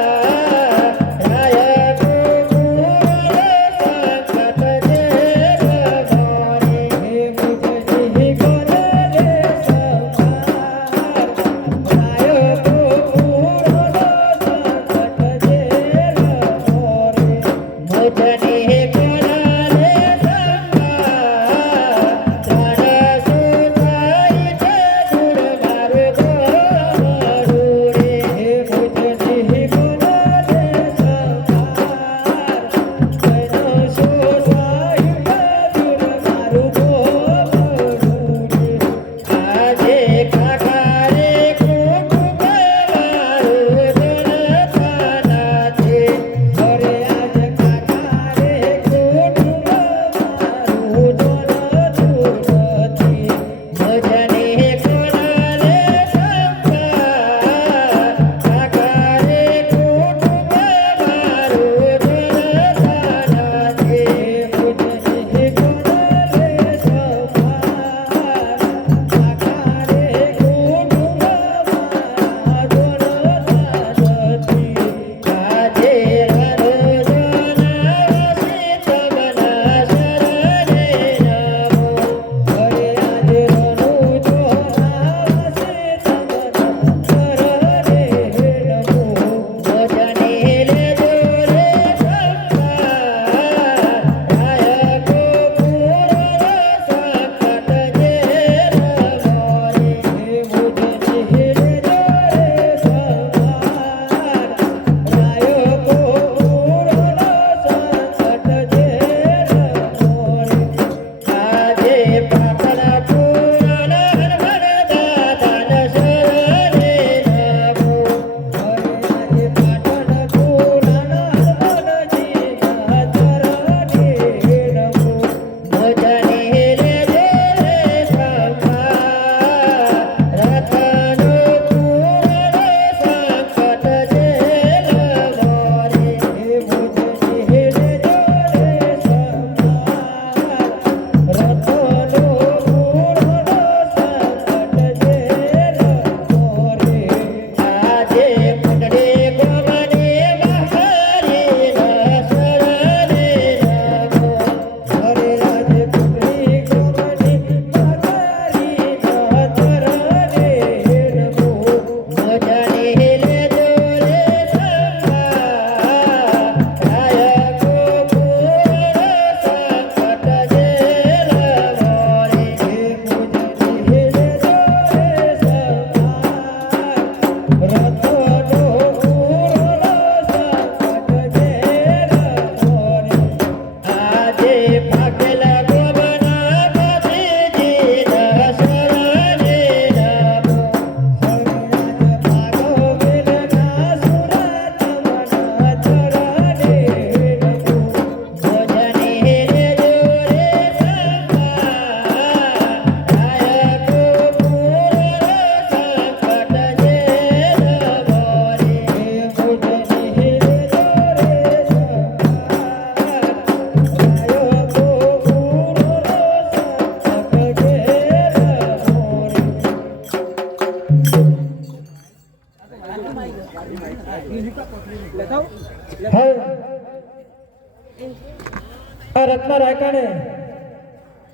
આ રત્ના રાયકાને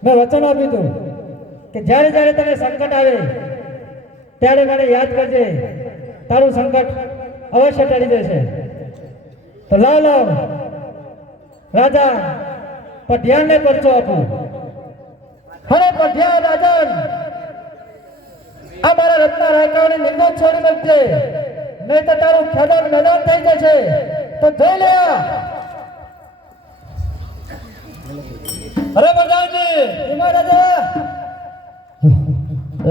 મેં વચન આપ્યું હતું કે જ્યારે જ્યારે તને સંકટ આવે ત્યારે મને યાદ કરજે, તારું સંકટ અવશ્ય ટળી જશે. તો લાવ રાજા પઢિયાને પરચો આપું. અરે પઢિયા રાજન, આ મારા રત્ના રાયકાઓની નિંદા છોડી મૂકજે, નહીં તો તારું ખેદાન મેદાન થઈ જશે. તો જોઈ લે. અરે પ્રધાનજી, રાજા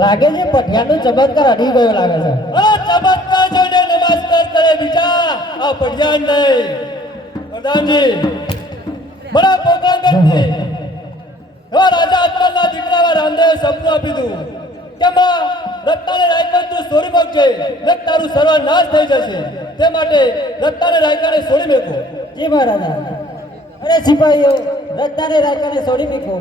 લાગે છે પઢિયાનો ચમત્કાર અડી ગયો લાગે છે. અરે ચમત્કાર જોઈને નમસ્કાર કરે બીજા, આ પઢિયાન નહીં. પ્રધાનજી, મારા પોકાંગરથી એવા રાજા અજમલના દીકરા રામદેવે સપનું આપી દીધું કે માં રત્નાને રાયકાને તું છોડી મૂકજે, ને તારું સર્વનાશ થઈ જશે. તે માટે રત્નાને રાયકાને છોડી મૂકો. જી મહારાજા. અરે સિપાહીઓ, રત્નાને રાયકાને છોડી મૂકો.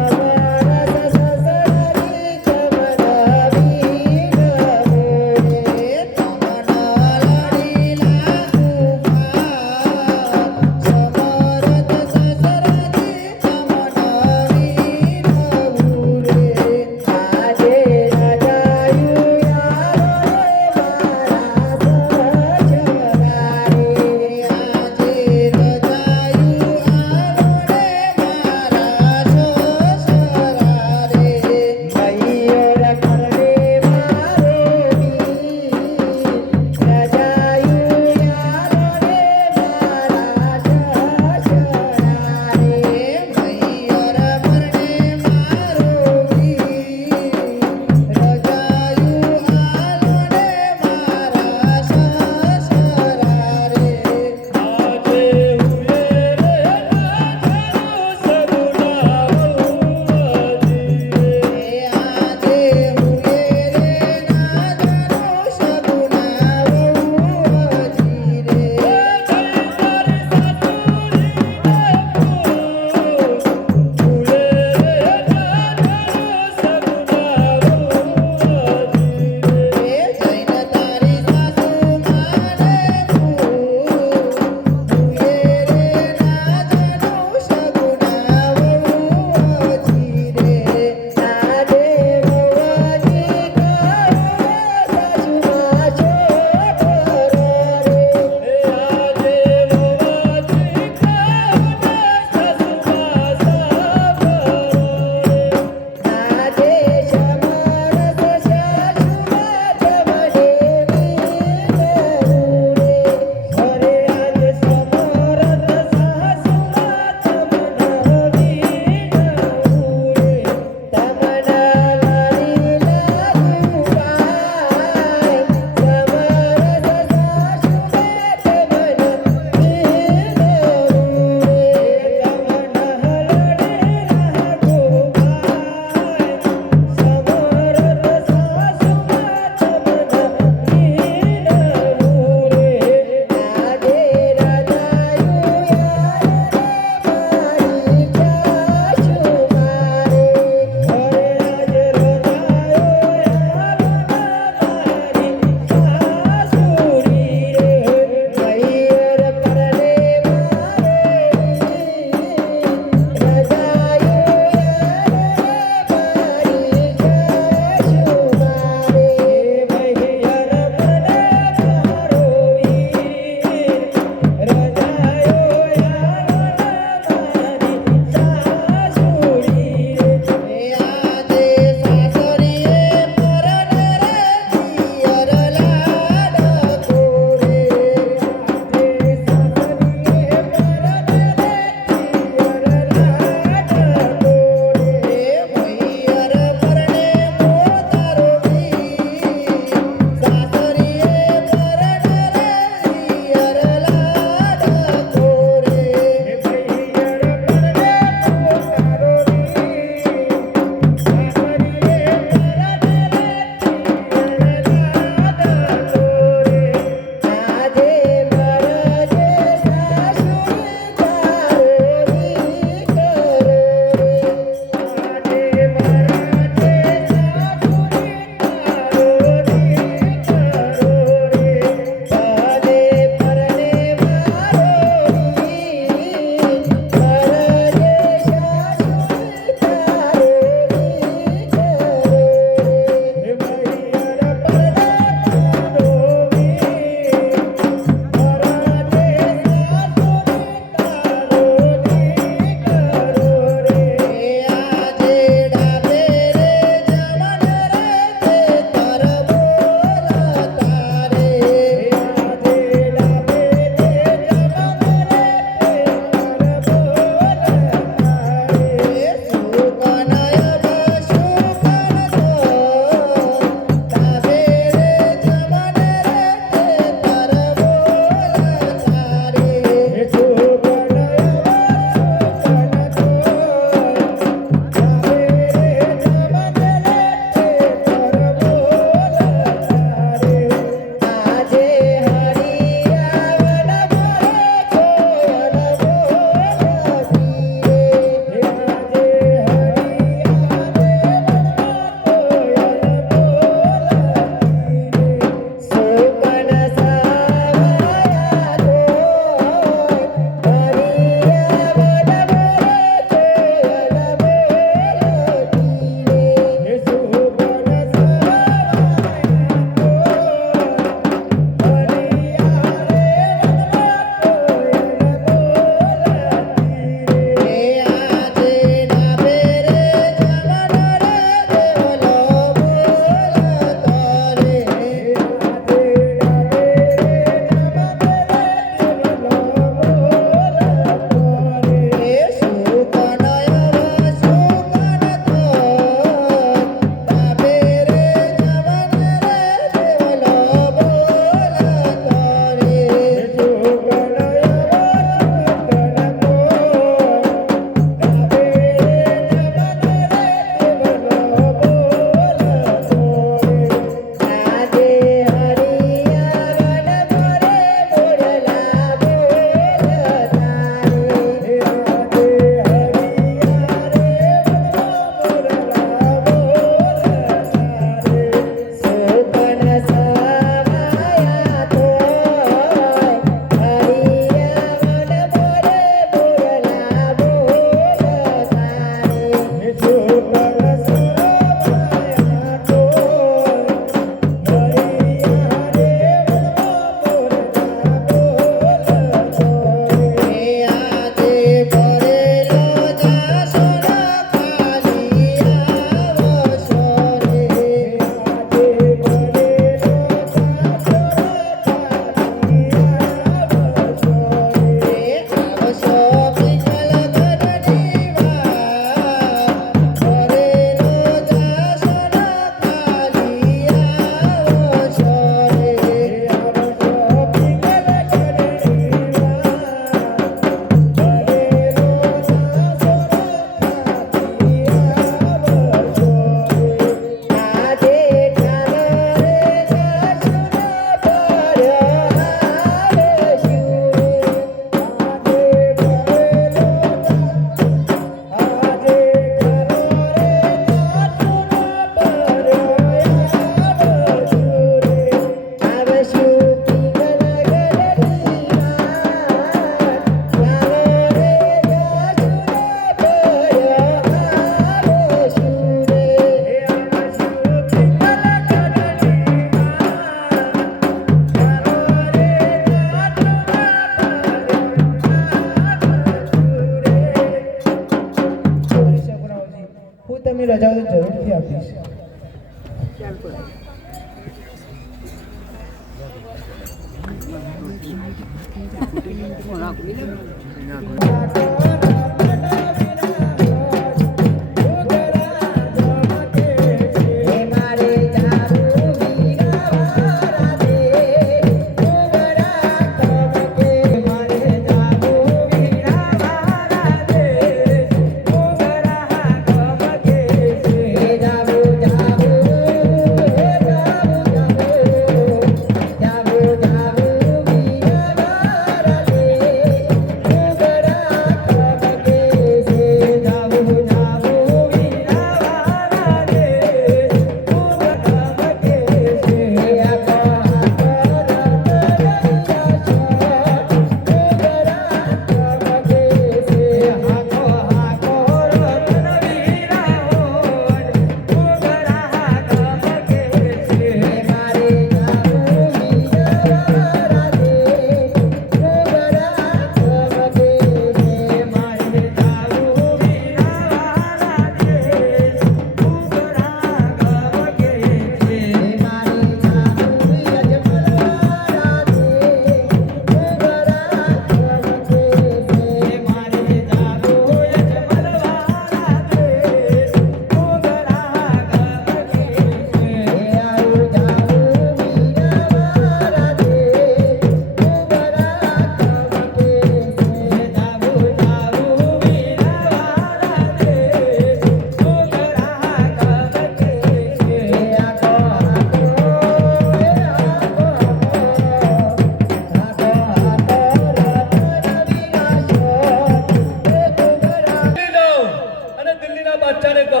અને દિલ્હીના બાદશાહને કહો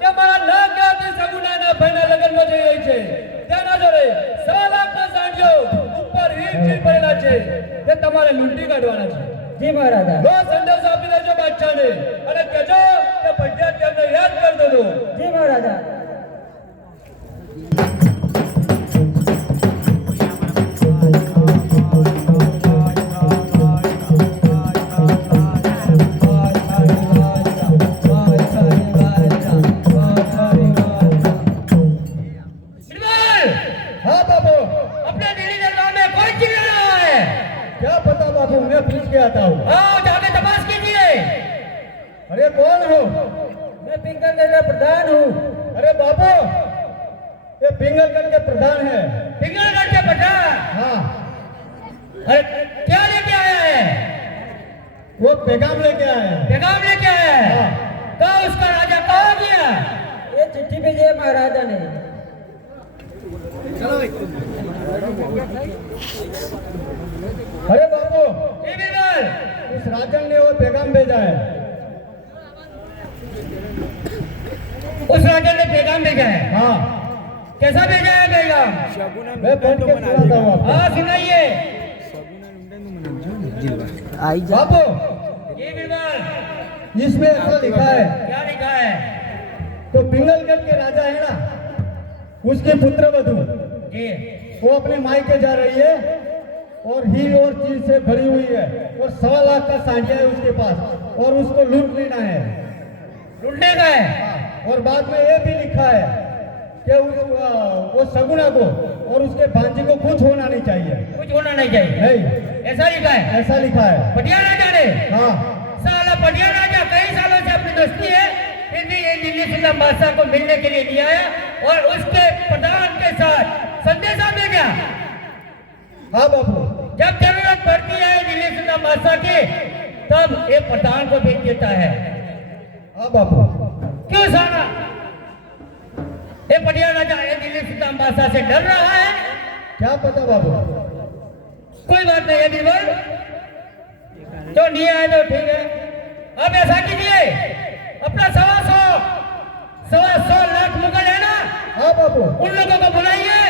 કે મારા ના કહેવાતી સગુનાના ભાઈના લગ્નમાં જઈ રહી છે તેના જોડે 100 લાખના સાંઢીઓ ઉપર હીર પડેલા છે તે તમારે લૂંટી કાઢવાના છે. જી મહારાજા. લો સંદેશો આપી દેજો બાદશાહને અને કહેજો કે પંડ્યા તેમને યાદ કરી દેજો. જી મહારાજા. हाँ बाबू, अपने दिल्ली दरबार में कौन चिल्ला रहा है? क्या पता बाबू, मैं पूछ के आता हूँ. आओ जाके तपास कीजिए. अरे कौन हो? मैं पिंगलगढ़ का प्रधान हूँ. अरे बाबू, ये पिंगलगढ़ के प्रधान है. पिंगलगढ़ के प्रधान. हाँ, अरे क्या लेके आया है? वो पैगाम लेके आए हैं. पैगाम लेके आया है. हाँ. कहा उसका राजा कहाँ गया? ये चिट्ठी भेजी है महाराजा ने. अरे बाबू, जी बिरबल. उस राजन ने वो पैगाम भेजा है. उस राजा ने पैगाम भेजा है. हाँ, कैसा भेजा है पैगाम? मैं पढ़ के सुनाता हूँ आपको. हाँ सुनाइए. बाबू, जी बिरबल. इसमें ऐसा लिखा है, क्या लिखा है? तो पिंगलगढ़ के राजा है ना, उसकी पुत्रवधू जी. वो अपने मायके जा रही है और हीर और चीज से भरी हुई है और 100 लाख का सांझा है उसके पास और उसको लूट लेना है. लूटने का है. और बाद में ये भी लिखा है कि वो सगुना को और उसके भांजी को कुछ होना नहीं चाहिए. कुछ होना नहीं चाहिए. नहीं, ऐसा लिखा है. ऐसा लिखा है. पटिया राजा ने. हाँ, साला पटिया राजा कई सालों से अपनी दोस्ती है, फिर भी ये दिल्ली सुल्तान बादशाह को मिलने के लिए लिया है और उसके प्रधान के साथ संदेशा भेजा. हाँ बाबू, जब जरूरत पड़ती है दिल्ली सुल्तान बादशाह की, तब ये प्रधान को भेज देता है. हाँ बाबू, क्यों साला ये पटिया राजा ये दिल्ली सुल्तान बादशाह से डर रहा है? क्या पता बाबू. कोई बात नहीं है बीरबल, जो नहीं आए तो ठीक है. अब ऐसा कीजिए, अपना 100 लाख मुगल है ना, हाँ बाबू, उन लोगों को बुलाइए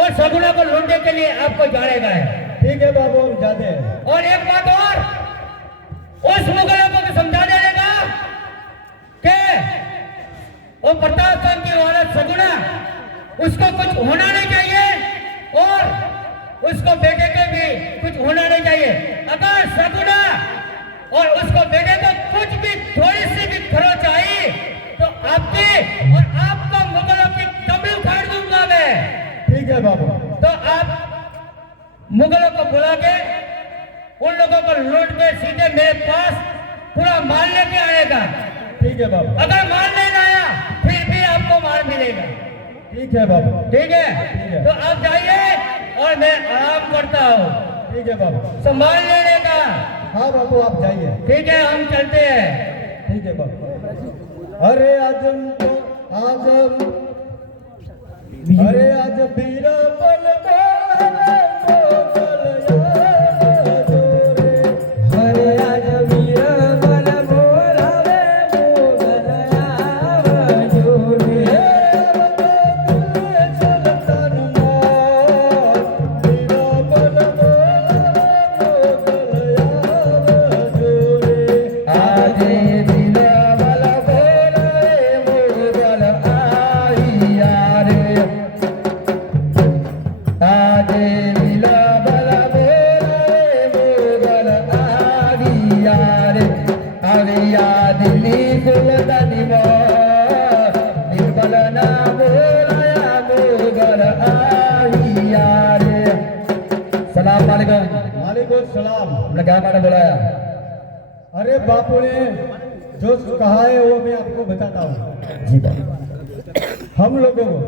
और सगुना को लूटने के लिए आपको जानेगा है. ठीक है बाबू, हम जाते हैं. और एक बात और, उस मुगलों को भी समझा देगा कि वो प्रताप सिंह की औरत सगुना, उसको कुछ होना नहीं चाहिए और उसको बेटे के भी कुछ होना नहीं चाहिए. अगर सगुना और उसको बेटे को कुछ भी थोड़ी सी भी खरोच आई तो आपकी और आपका मुगलों की कमर उखाड़ दूंगा मैं. ठीक है बाबू. तो आप मुगलों को बुला के उन लोगों को लूट के सीधे मेरे पास पूरा माल लेके आएगा। ठीक है बाबू, अगर माल नहीं लाया फिर भी आपको मार मिलेगा। ठीक है बाबू, ठीक है, है। तो आप जाइए और मैं आराम करता हूँ। ठीक है बाबू। संभाल लेने का। हाँ बाबू, आप जाइए। ठीक है, हम चलते हैं। ठीक है बाबू। अरे आजम तो आजम, अरे आज बीरा बल सलाम। क्या मैंने बुलाया? अरे बापू ने जो कहा है वो मैं आपको बताता हूँ। जी बाबू। हम लोगों को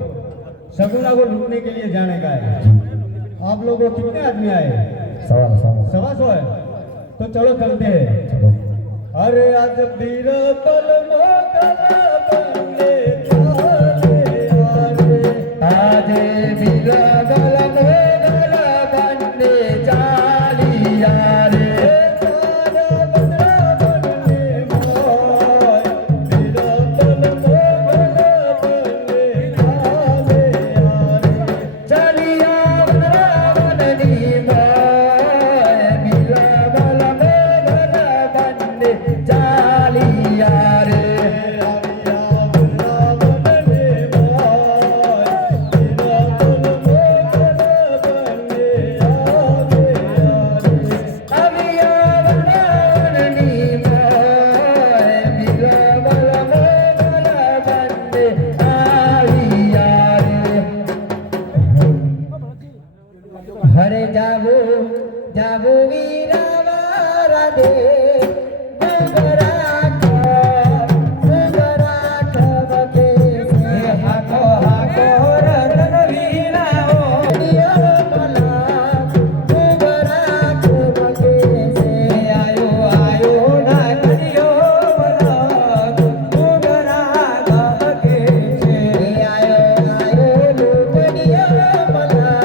सगुना को लूटने के लिए जाने का है। आप लोगों कितने आदमी आए? 125 है। तो चलो चलते हैं। चलो। अरे आज बीर पल मोगल बनने जाने आरे, आज बिलगल मोगल बनने जाली यारे। हरे जाबू जाबू वीरावारा दे गगराठ बके से हाको हाको रतन वीराओ दियो मला गगराठ बके से आयो आयो ना करियो मला गगराठ बके से आयो आयो लुटनियो मला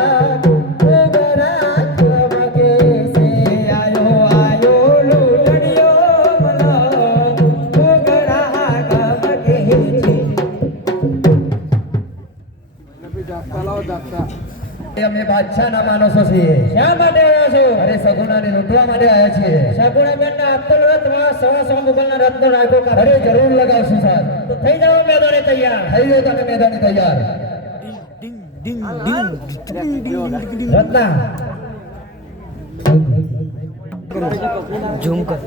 અમે બાદશાહના માણસો છીએ. શા માટે આવ્યા છો? અરે સગુણાને લૂંટવા માટે આવ્યા છીએ. સગુણા બેનના અબ્દુલ રત્ન સવા મુગલના રત્ન રાખો કા. અરે જરૂર લગાવશું સાહેબ. તો થઈ જાઓ મેદાને તૈયાર. થઈ ગયો તને મેદાને તૈયાર. રત્ના ઝૂમ કર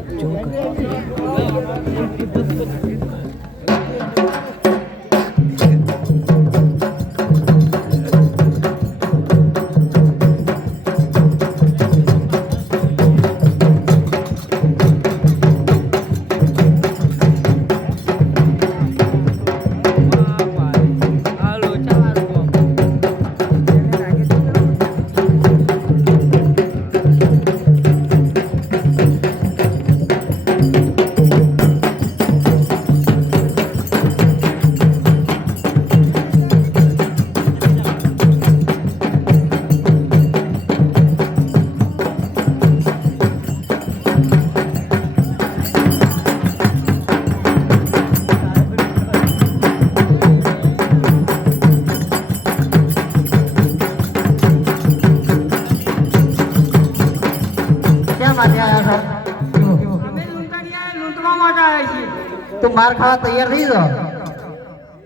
तो मार खावा तैयार नहीं हो?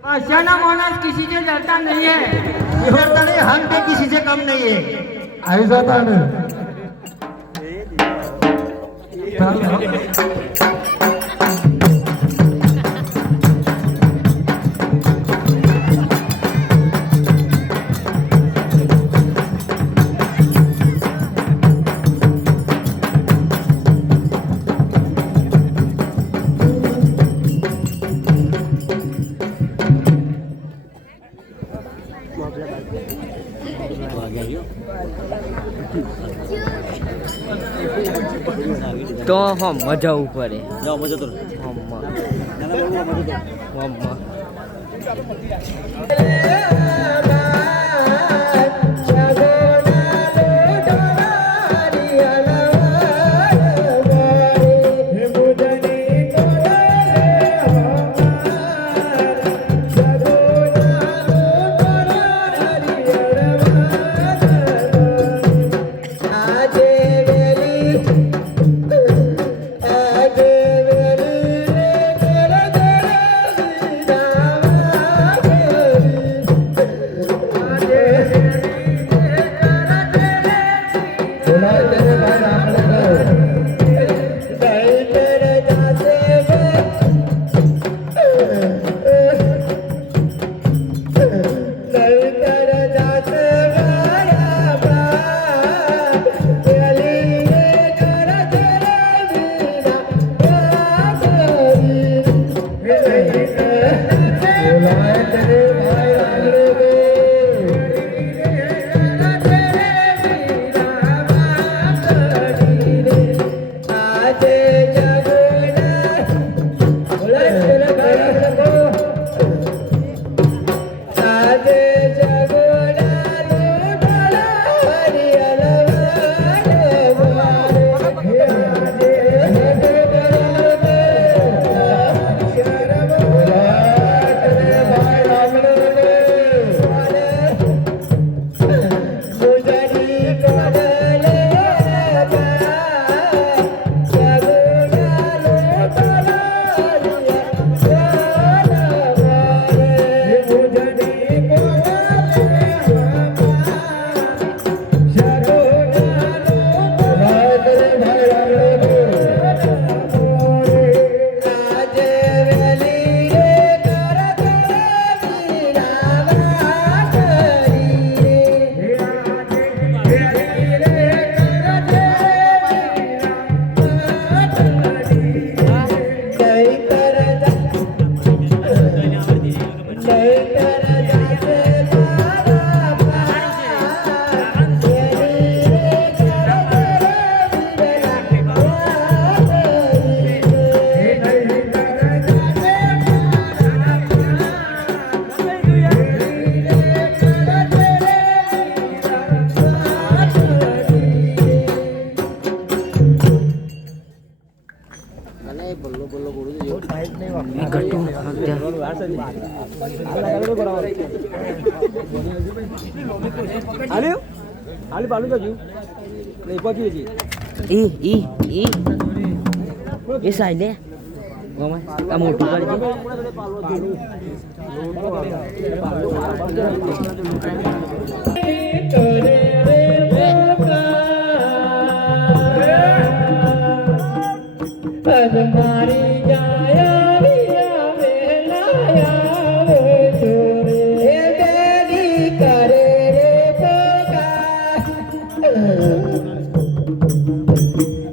बादशाह मानस किसी से डरता नहीं है। डरता नहीं, हम पे किसी से कम नहीं है। ऐसा था તો હા મજા ઉપર જાઓ મજા તો એ સાઈડ લે આ મોટું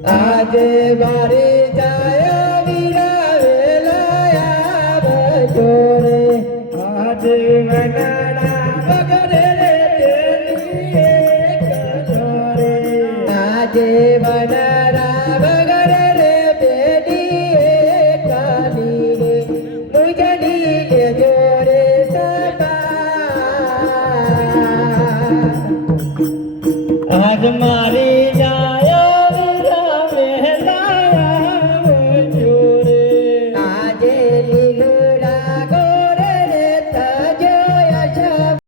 આજે મારે જાય વીરા વેલાયા બજોરે આજે વનાડા વગરે રે તેલી કજોરે આજે વનાડા વગરે રે તેલી કાની રે મુજડી લે જોરે સતા આજ મારી